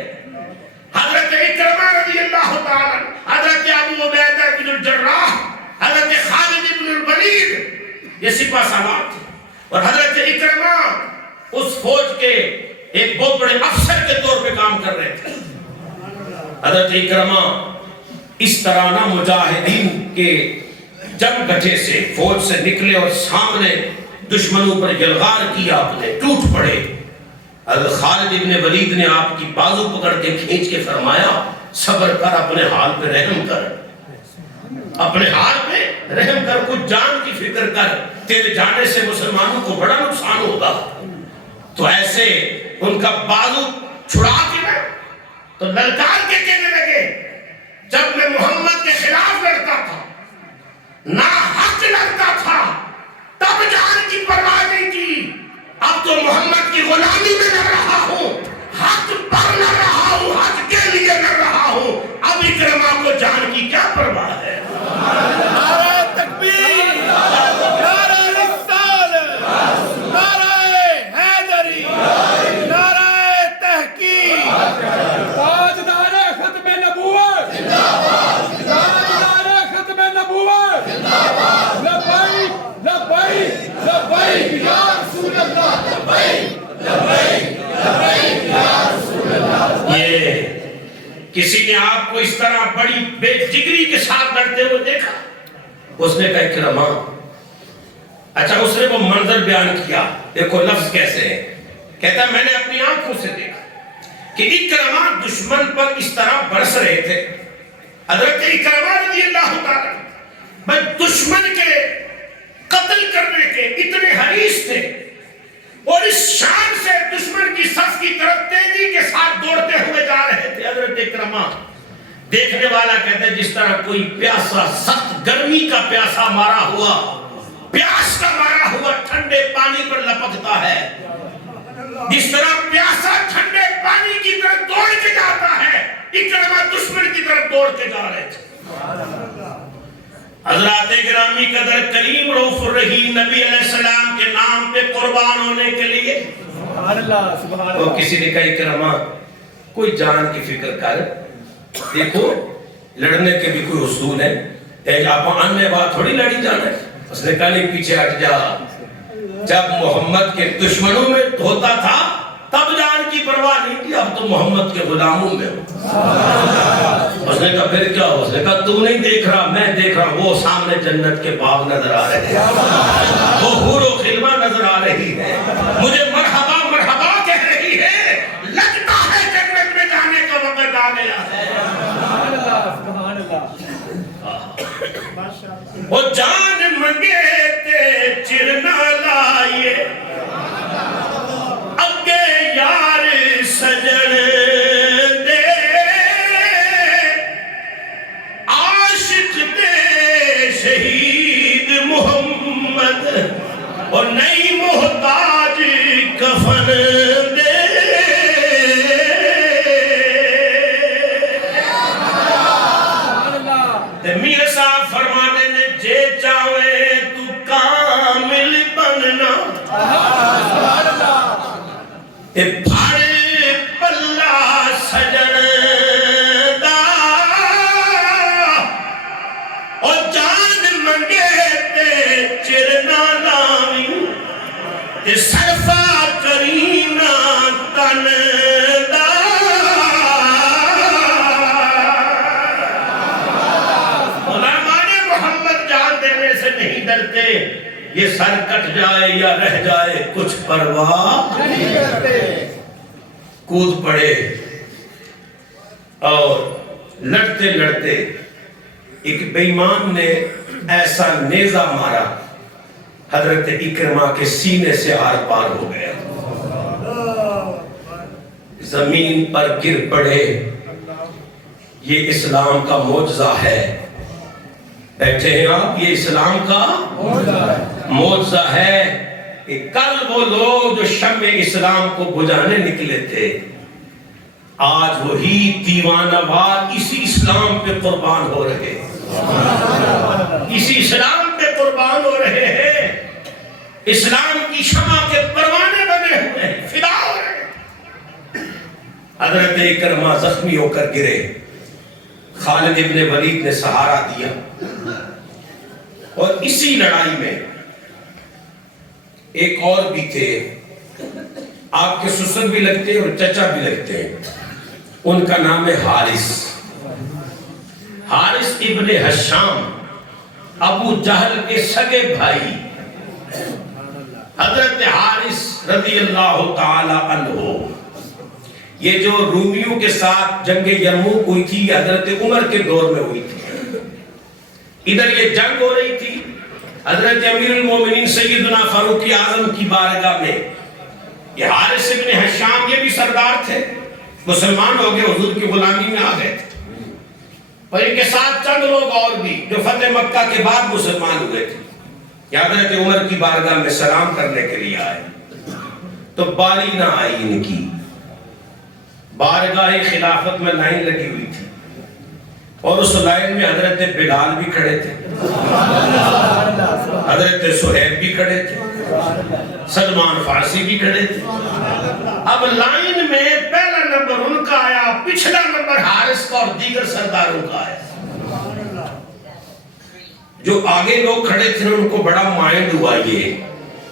حضرت اکرمہ رضی اللہ تعالیٰ، حضرت ابو عبیدہ بن الجراح، حضرت خالد بن الولید، یہ سپہ سالار تھے، اور حضرت اکرمہ اس فوج کے ایک بہت بڑے افسر کے طور پہ کام کر رہے تھے۔ حضرت اکرمہ اس طرح نہ مجاہدین کے جنگ گٹھے سے فوج سے نکلے اور سامنے دشمنوں پر یلغار کیا، اپنے ٹوٹ پڑے۔ حضرت خالد ابن ولید نے آپ کی بازو پکڑ کے کھینچ کے فرمایا صبر کر، اپنے حال پہ رحم کر، اپنے حال پہ رحم کر، کچھ جان کی فکر کر، تیرے جانے سے مسلمانوں کو بڑا نقصان ہوگا۔ تو ایسے ان کا بازو چھڑا کے نا تو للکار کے کہنے لگے جب میں محمد کے خلاف لڑتا تھا، نا حق لڑتا تھا، تب جان کی پرواہ نہیں کی، اب تو محمد کی غلامی میں لڑ رہا ہوں، حق پر لڑ رہا ہوں، حق کے لیے لڑ رہا ہوں، اب اکرمہ کو جان کی کیا پرواہ ہے؟ نعرہ تکبیر، نعرہ رسالت، نعرہ حیدری، نعرہ تحقیق، تاجدار ختم نبوت، تاجدار ختم نبوت، لبیک لبیک لبیک یا رسول اللہ، لبیک لبیک لبیک یا رسول اللہ۔ یہ کسی نے آپ کو اس طرح بڑی بے جگری کے ساتھ لڑتے ہوئے دیکھا؟ اس نے کہا اکرمہ، اچھا اس نے وہ منظر بیان کیا، دیکھو لفظ کیسے ہے، کہتا ہے میں نے اپنی آنکھوں سے دیکھا کہ اکرمہ دشمن پر اس طرح برس رہے تھے۔ حضرت اکرمہ رضی اللہ تعالیٰ بھائی دشمن کے قتل کرنے کے اتنے حریص تھے اور اس شان سے دشمن کی صف کی طرف تیزی کے ساتھ دوڑتے ہوئے جا رہے تھے۔ حضرت اکرمہ دیکھنے والا کہتے ہیں جس طرح کوئی پیاسا، سخت گرمی کا پیاسا مارا ہوا، پیاس کا مارا ہوا ٹھنڈے پانی پر لپکتا ہے، جس طرح پیاسا ٹھنڈے پانی کی طرف دوڑ کے جاتا ہے، اکرمہ دشمن کی طرف دوڑ کے جا رہے تھے۔ حضرات گرامی قدر کریم رؤوف الرحیم نبی علیہ السلام کے نام پہ قربان ہونے کے لیے سبحان اللہ، سبحان تو اللہ۔ کسی نے کہا اکرمہ کوئی جان کی فکر کر، دیکھو لڑنے کے بھی کوئی اصول ہے، ایک آپ آنے بات تھوڑی لڑی جانا ہے۔ اس نے کہا نہیں پیچھے ہٹ جا، جب محمد کے دشمنوں میں ہوتا تھا تب جان کی پرواہ نہیں کی، اب تو محمد کے غلاموں میں ہو۔ اس نے کہا پھر کیا ہو؟ اس نے کہا تو نہیں دیکھ رہا، میں دیکھ رہا ہوں، وہ سامنے جنت کے باغ نظر آ رہے ہیں، وہ حور و خلوہ نظر آ رہی ہے، مجھے مرحبا مرحبا کہہ رہی ہے، لگتا ہے جنت میں جانے کا وقت آ گیا ہے۔ سبحان اللہ، سبحان اللہ۔ وہ جان منگے تے چرنا لائیے، اگے یار سجن دے، عاشق دے شہید محمد، اور نہیں محتاج کفن دے۔ میاں صاحب فرمانے نے جے چاہے تو کامل بننا، اے بھاڑ پلہ سجن دا، اور جان منگے تے چرنا لاوی، تے صرفہ کرینا تن دا۔ نہیں ڈرتے، یہ سر کٹ جائے یا رہ جائے کچھ پرواہ نہیں کرتے، کود پڑے اور لڑتے لڑتے ایک بے ایمان نے ایسا نیزہ مارا، حضرت اکرمہ کے سینے سے آر پار ہو گیا، زمین پر گر پڑے۔ یہ اسلام کا معجزہ ہے، بیٹھے ہیں آپ، یہ اسلام کا معجزہ ہے کہ کل وہ لوگ جو شمع اسلام کو بجھانے نکلے تھے، آج وہی دیوانہ وار اسی اسلام پہ قربان ہو رہے ہیں، اسی اسلام پہ قربان ہو رہے ہیں، اسلام کی شمع کے پروانے بنے ہوئے ہیں، فدا ہو رہے ہیں۔ حضرت اکرمہ زخمی ہو کر گرے، خالد ابن ولید نے سہارا دیا، اور اسی لڑائی میں ایک اور بھی تھے آپ کے سسر بھی لگتے ہیں اور چچا بھی لگتے ہیں. ان کا نام ہے حارث. حارث ابن حشام ابو جہل کے سگے بھائی حضرت حارث رضی اللہ تعالی عنہ. یہ جو رومیوں کے ساتھ جنگ یرموک ہوئی تھی حضرت عمر کے دور میں ہوئی تھی. ادھر یہ جنگ ہو رہی تھی حضرت امیر المومنین سیدنا فاروق اعظم کی بارگاہ میں. یہ حارث ابن حشام یہ بھی سردار تھے, مسلمان ہو گئے, حضور کی غلامی میں آ گئے تھے. اور ان کے ساتھ چند لوگ اور بھی جو فتح مکہ کے بعد مسلمان ہوئے تھے. یہ حضرت عمر کی بارگاہ میں سلام کرنے کے لیے آئے تو باری نہ آئی. ان کی بارگاہ خلافت میں لائن لگی ہوئی تھی اور اس لائن میں حضرت بلال بھی کھڑے تھے, حضرت سہیب بھی کھڑے تھے, سلمان فارسی بھی کھڑے تھے. اب لائن میں پہلا نمبر ان کا آیا, پچھلا نمبر حارث کا اور دیگر سرداروں کا آیا. جو آگے لوگ کھڑے تھے ان کو بڑا مائنڈ ہوا, یہ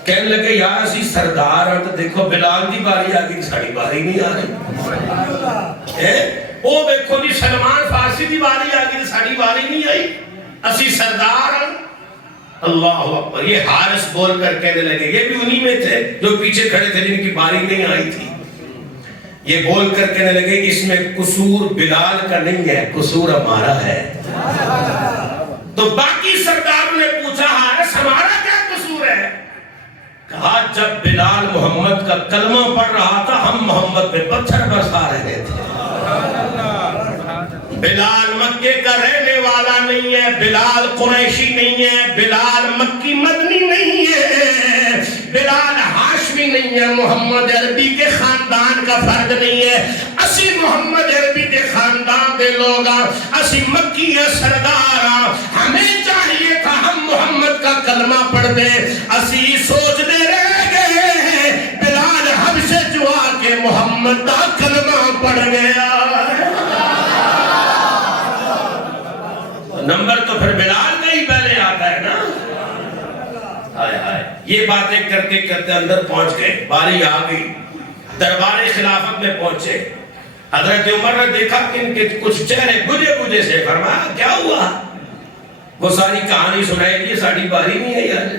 کہنے لگے یار اسی سردار ہیں تو دیکھو بلال دی باری آگے ساڑی باری نہیں آ رہی, او دیکھو جی سلمان فارسی دی باری آگے ساڑی باری نہیں آئی, اسی سردار ہیں. اللہ اکبر. یہ حارث بول کر کہنے لگے, یہ بھی انہی میں تھے جو پیچھے کھڑے تھے جن کی باری نہیں آئی تھی. یہ بول کر کہنے لگے اس میں قصور بلال کا نہیں ہے, قصور ہمارا ہے. تو باقی سرداروں نے پوچھا حارث ہمارا کیا قصور ہے؟ کہا جب بلال محمد کا کلمہ پڑھ رہا تھا ہم محمد پہ پتھر برسا رہے تھے. بلال مکے کا رہنے والا نہیں ہے, بلال قریشی نہیں ہے, بلال مکی مدنی نہیں ہے, بلال ہاشمی نہیں ہے, محمد عربی کے خاندان کا فرد نہیں ہے. اسی محمد عربی کے خاندان دے لوگا, اسی مکی سردارا, ہمیں چاہیے تھا ہم محمد کا کلمہ پڑھ دے, اسی سوچ دے رہ گئے بلال حبشے جو آ کے محمد کا کلمہ پڑھ گیا. نمبر تو پھر بلال کا ہی پہلے آتا ہے نا. ہائے ہائے. یہ باتیں کرتے کرتے اندر پہنچ گئے, باری آ گئی, دربار خلافت میں پہنچے. حضرت عمر نے دیکھا کہ ان کے کچھ چہرے بجھے بجھے سے, فرمایا کیا ہوا؟ وہ ساری کہانی سنائی دی, ساری باری نہیں ہے یار.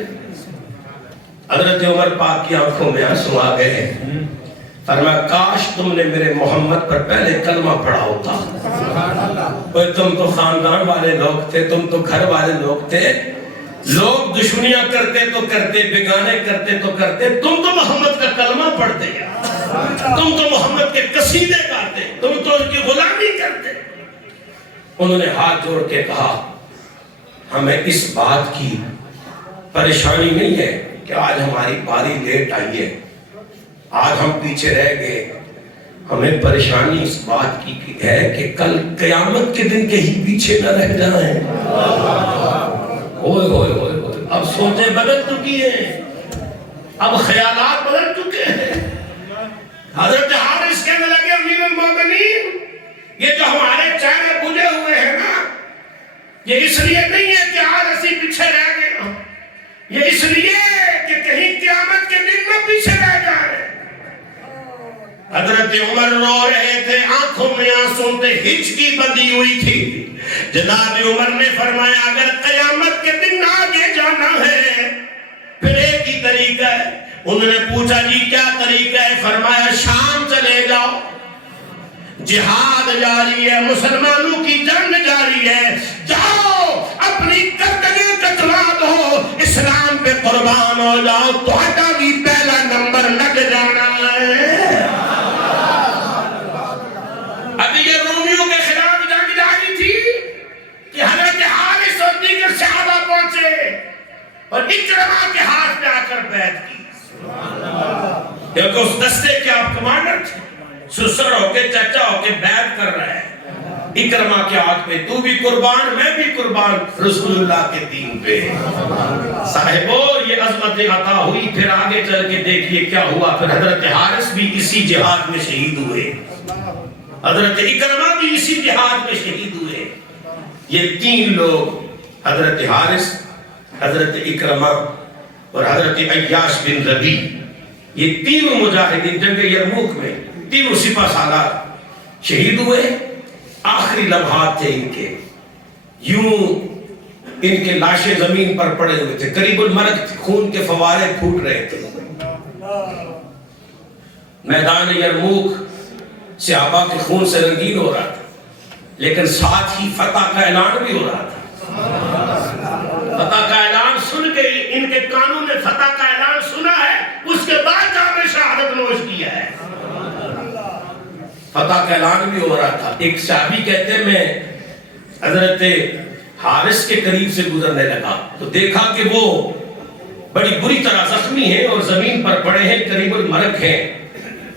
حضرت عمر پاک کی آنکھوں میں آنسو آ گئے. فرمایا کاش تم نے میرے محمد پر پہلے کلمہ پڑھا ہوتا. تم تو خاندان والے لوگ تھے, تم تو گھر والے لوگ تھے, لوگ دشمنیاں کرتے تو کرتے, بیگانے کرتے تو کرتے, تم تو محمد کا کلمہ پڑھتے, تم تو محمد کے قصیدے گاتے, تم تو ان کی غلامی کرتے. انہوں نے ہاتھ جوڑ کے کہا ہمیں اس بات کی پریشانی نہیں ہے کہ آج ہماری باری لیٹ آئی ہے, آج ہم پیچھے رہ گئے, ہمیں پریشانی اس بات کی ہے کہ کل قیامت کے دن کہیں پیچھے نہ رہ جائیں. ہوئے ہوئے ہوئے ہوئے. اب سوچیں بدل چکی ہیں, اب خیالات بدل چکے ہیں. حضرت حارث کہنے لگے امیر المومنین یہ جو ہمارے چہرے بجھے ہوئے ہیں نا, یہ اس لیے نہیں ہے کہ آج اسی پیچھے رہ گئے, یہ اس لیے کہ کہیں قیامت کے دن میں پیچھے رہ جائے. حضرت عمر رو رہے تھے, آنکھوں میں آنسوں تھے, ہچکی بندھی ہوئی تھی. جناب عمر نے فرمایا اگر قیامت کے دن آگے جانا ہے پھر ایک ہی طریقہ ہے. انہوں نے پوچھا جی کیا طریقہ ہے؟ فرمایا شام چلے جاؤ, جہاد جاری ہے, مسلمانوں کی جنگ جاری ہے, جاؤ اپنی گردنیں کٹوا دو, اسلام پہ قربان ہو جاؤ, تہاڈا بھی پہلا نمبر لگ جانا ہے. ابھی یہ رومیوں کے خلاف جنگ جاری تھی کہ حضرت حارث اور دیگر صحابہ پہنچے اور اکرمہ کے ہاتھ میں آ کر بیعت کی. کیونکہ اس دستے کے آپ کمانڈر تھے, سسر ہو کے چچا ہو کے بیعت کر رہے ہیں. اکرمہ کے ہاتھ میں تو بھی قربان میں بھی قربان رسول اللہ کے دین پہ. صاحبو یہ عظمت عطا ہوئی. پھر آگے چل کے دیکھیے کیا ہوا. پھر حضرت حارث بھی اسی جہاد میں شہید ہوئے, حضرت اکرمہ بھی اسی جہاد میں شہید ہوئے. یہ تین لوگ حضرت حارث, حضرت اکرمہ اور حضرت عیاش بن ربیع, یہ تینوں مجاہدین جنگ یرموک میں تینوں سپہ سالار شہید ہوئے. آخری لمحات تھے ان کے، یوں ان کے لاشیں زمین پر پڑے ہوئے تھے، قریب المرگ تھے، خون کے فوارے پھوٹ رہے تھے. میدان یرموک صحابہ کے خون سے رنگین ہو رہا تھا، لیکن ساتھ ہی فتح کا اعلان بھی ہو رہا تھا. فتح کا اعلان سن کے ان کے کانوں نے فتح کا اعلان سنا ہے، اس کے بعد جام شہادت نوش کیا ہے. فتح کا اعلان بھی ہو رہا تھا. ایک صحابی کہتے ہیں میں حضرت حارث کے قریب سے گزرنے لگا تو دیکھا کہ وہ بڑی بری طرح زخمی ہیں اور زمین پر پڑے ہیں، قریب المرگ ہیں.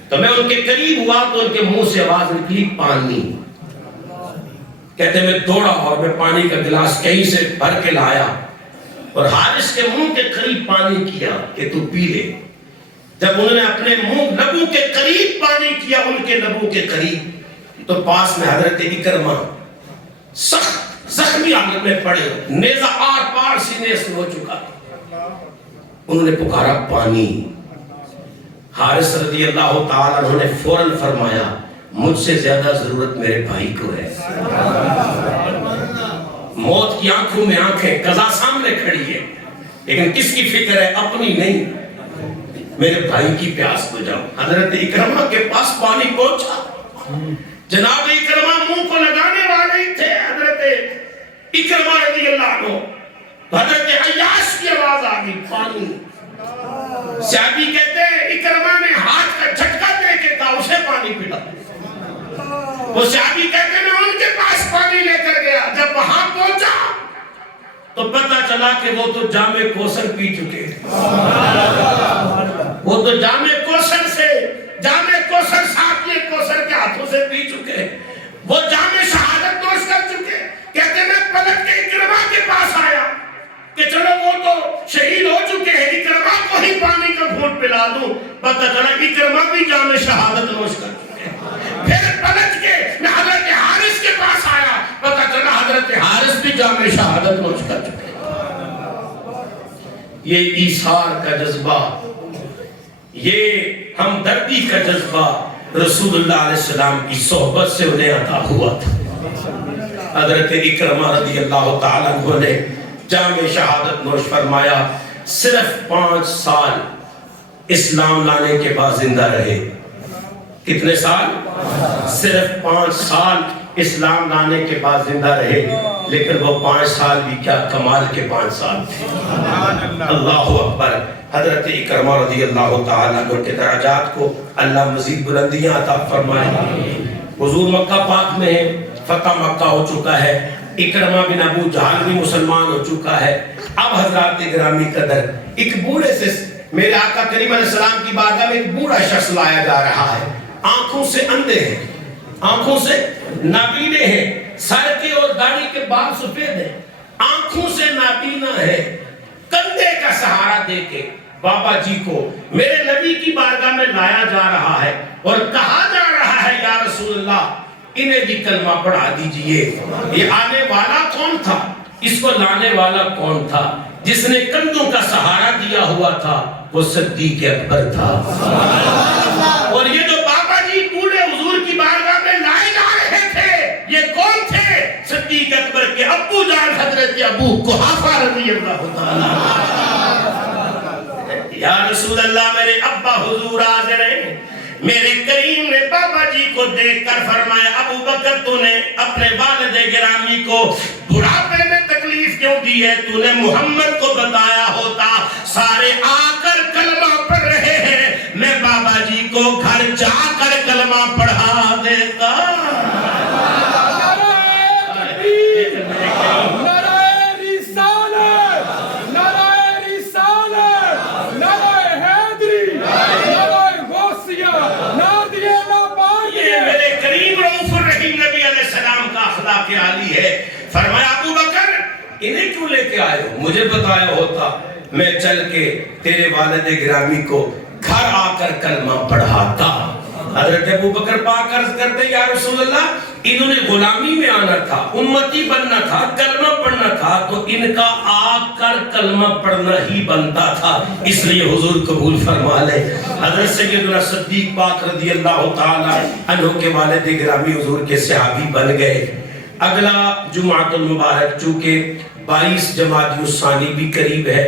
تو میں ان کے قریب ہوا تو ان کے منہ سے آواز نکلی پانی. کہتے میں دوڑا اور میں پانی کا گلاس کہیں سے بھر کے لایا اور حارث کے منہ کے قریب پانی کیا کہ تو پی لے. جب انہوں نے اپنے منہ لبوں کے قریب پانی کیا، ان کے لبوں کے قریب، تو پاس میں حضرت اکرمہ سخت زخمی حالت میں پڑے، نیزہ آر پار سینے سے ہو چکا. انہوں نے پکارا پانی. حارث رضی اللہ تعالیٰ عنہ نے فوراً فرمایا مجھ سے زیادہ ضرورت میرے بھائی کو ہے. موت کی آنکھوں میں آنکھیں، قضا سامنے کھڑی ہے، لیکن کس کی فکر ہے؟ اپنی نہیں. میرے بھائی کی پیاس بجھاؤ. حضرت اکرمہ کے پاس پانی پہنچا. جناب اکرمہ منہ کو لگانے والے ہی تھے حضرت اکرمہ رضی اللہ عنہ. حضرت عیاش کی آواز آ گئی پانی. صحابی کہتے ہیں اکرمہ نے ہاتھ کا جھٹکا دے کے کہا اسے پانی پلا. وہ صحابی کہتے ہیں میں ان کے پاس پانی لے کر گیا. جب وہاں پہنچا تو پتہ چلا کہ وہ تو جام کوثر پی چکے. وہ تو جام کوثر سے، جام کوثر ساتھی کوثر کے ہاتھوں سے پی چکے. وہ جام شہادت نوش کر چکے. کہتے ہیں میں پلٹ کے اکرمہ کے پاس آیا کہ چلو وہ تو شہید ہو چکے ہیں، اکرمہ کو ہی پانی کا گھونٹ پلا دوں. پتہ چلا اکرمہ بھی جام شہادت نوش کر چکے. پھر پلٹ کے میں حضرت حارث کے پاس آیا، پتہ چلا حضرت حارث بھی جام شہادت نوش کر چکے. یہ ایثار کا جذبہ، یہ ہمدردی کا جذبہ رسول اللہ علیہ السلام کی صحبت سے انہیں عطا ہوا تھا. حضرت اکرمہ رضی اللہ تعالیٰ عنہ نے جام شہادت نوش فرمایا. صرف 5 سال اسلام لانے کے بعد زندہ رہے. کتنے سال؟ صرف 5 سال اسلام لانے کے بعد زندہ رہے. لیکن وہ 5 سال بھی کیا کمال کے 5 سال تھے. اللہ اکبر. حضرت اکرمہ رضی اللہ تعالیٰ عنہ کے درجات کو اللہ مزید بلندیاں عطا فرمائے. حضور مکہ پاک میں ہے، فتح مکہ ہو چکا ہے، اکرمہ بن ابو جہل بھی مسلمان ہو چکا ہے. اب حضرات گرامی قدر ایک بوڑھے سے میرے آقا کریم علیہ السلام کی بارگاہ میں ایک بوڑھا شخص لایا جا رہا ہے. آنکھوں سے اندھے ہیں، آنکھوں سے نابینے ہیں، سر کے اور داڑھی کے بال سفید ہیں، آنکھوں سے نابینا ہے. کندھے کا سہارا دے کے بابا جی کو میرے نبی کی بارگاہ میں لایا جا رہا ہے اور کہا جا رہا ہے یا رسول اللہ انہیں بھی کلمہ پڑھا دیجئے. یہ آنے والا کون تھا؟ اس کو لانے والا کون تھا؟ جس نے کندھوں کا سہارا دیا ہوا تھا وہ صدیق اکبر تھا. اور یہ جو بابا جی بوڑھے حضور کی بارگاہ میں لائے جا رہے تھے یہ کون تھے؟ صدیق اکبر کے ابو جان حضرت ابو قحافہ رضی اللہ تعالیٰ. یا رسول اللہ میرے ابا حضور حاضر ہیں. میرے کریم نے بابا جی کو دیکھ کر فرمایا ابو بکر تو نے اپنے والد گرامی کو بڑھاپے میں تکلیف کیوں دی ہے؟ تو نے محمد کو بتایا ہوتا سارے آ کر کلمہ پڑھ رہے ہیں، میں بابا جی کو گھر جا کر کلمہ پڑھا دیتا. فرمایا ابو بکر انہیں کیوں لے کے آئے ہو؟ مجھے بتایا ہوتا میں چل کے تیرے والد گرامی کو گھر آ کر کلمہ پڑھاتا. حضرت ابو بکر پاک عرض کرتے یا رسول اللہ انہوں نے غلامی میں آنا تھا، امتی بننا تھا، کلمہ پڑھنا تھا، تو ان کا آ کر کلمہ پڑھنا ہی بنتا تھا، اس لیے حضور قبول فرما لے۔ حضرت سیدنا صدیق پاک رضی اللہ تعالی عنہ کے والد گرامی حضور کے صحابی بن گئے۔ اگلا جمعۃ المبارک چونکہ 22 جمادی الثانی بھی قریب ہے،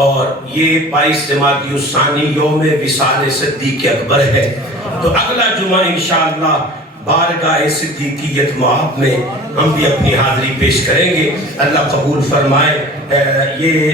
اور یہ 22 جمادی الثانی یوم وصال صدیق اکبر ہے، تو اگلا جمعہ انشاءاللہ بارگاہ صدیقیت معاب میں ہم بھی اپنی حاضری پیش کریں گے۔ اللہ قبول فرمائے۔ یہ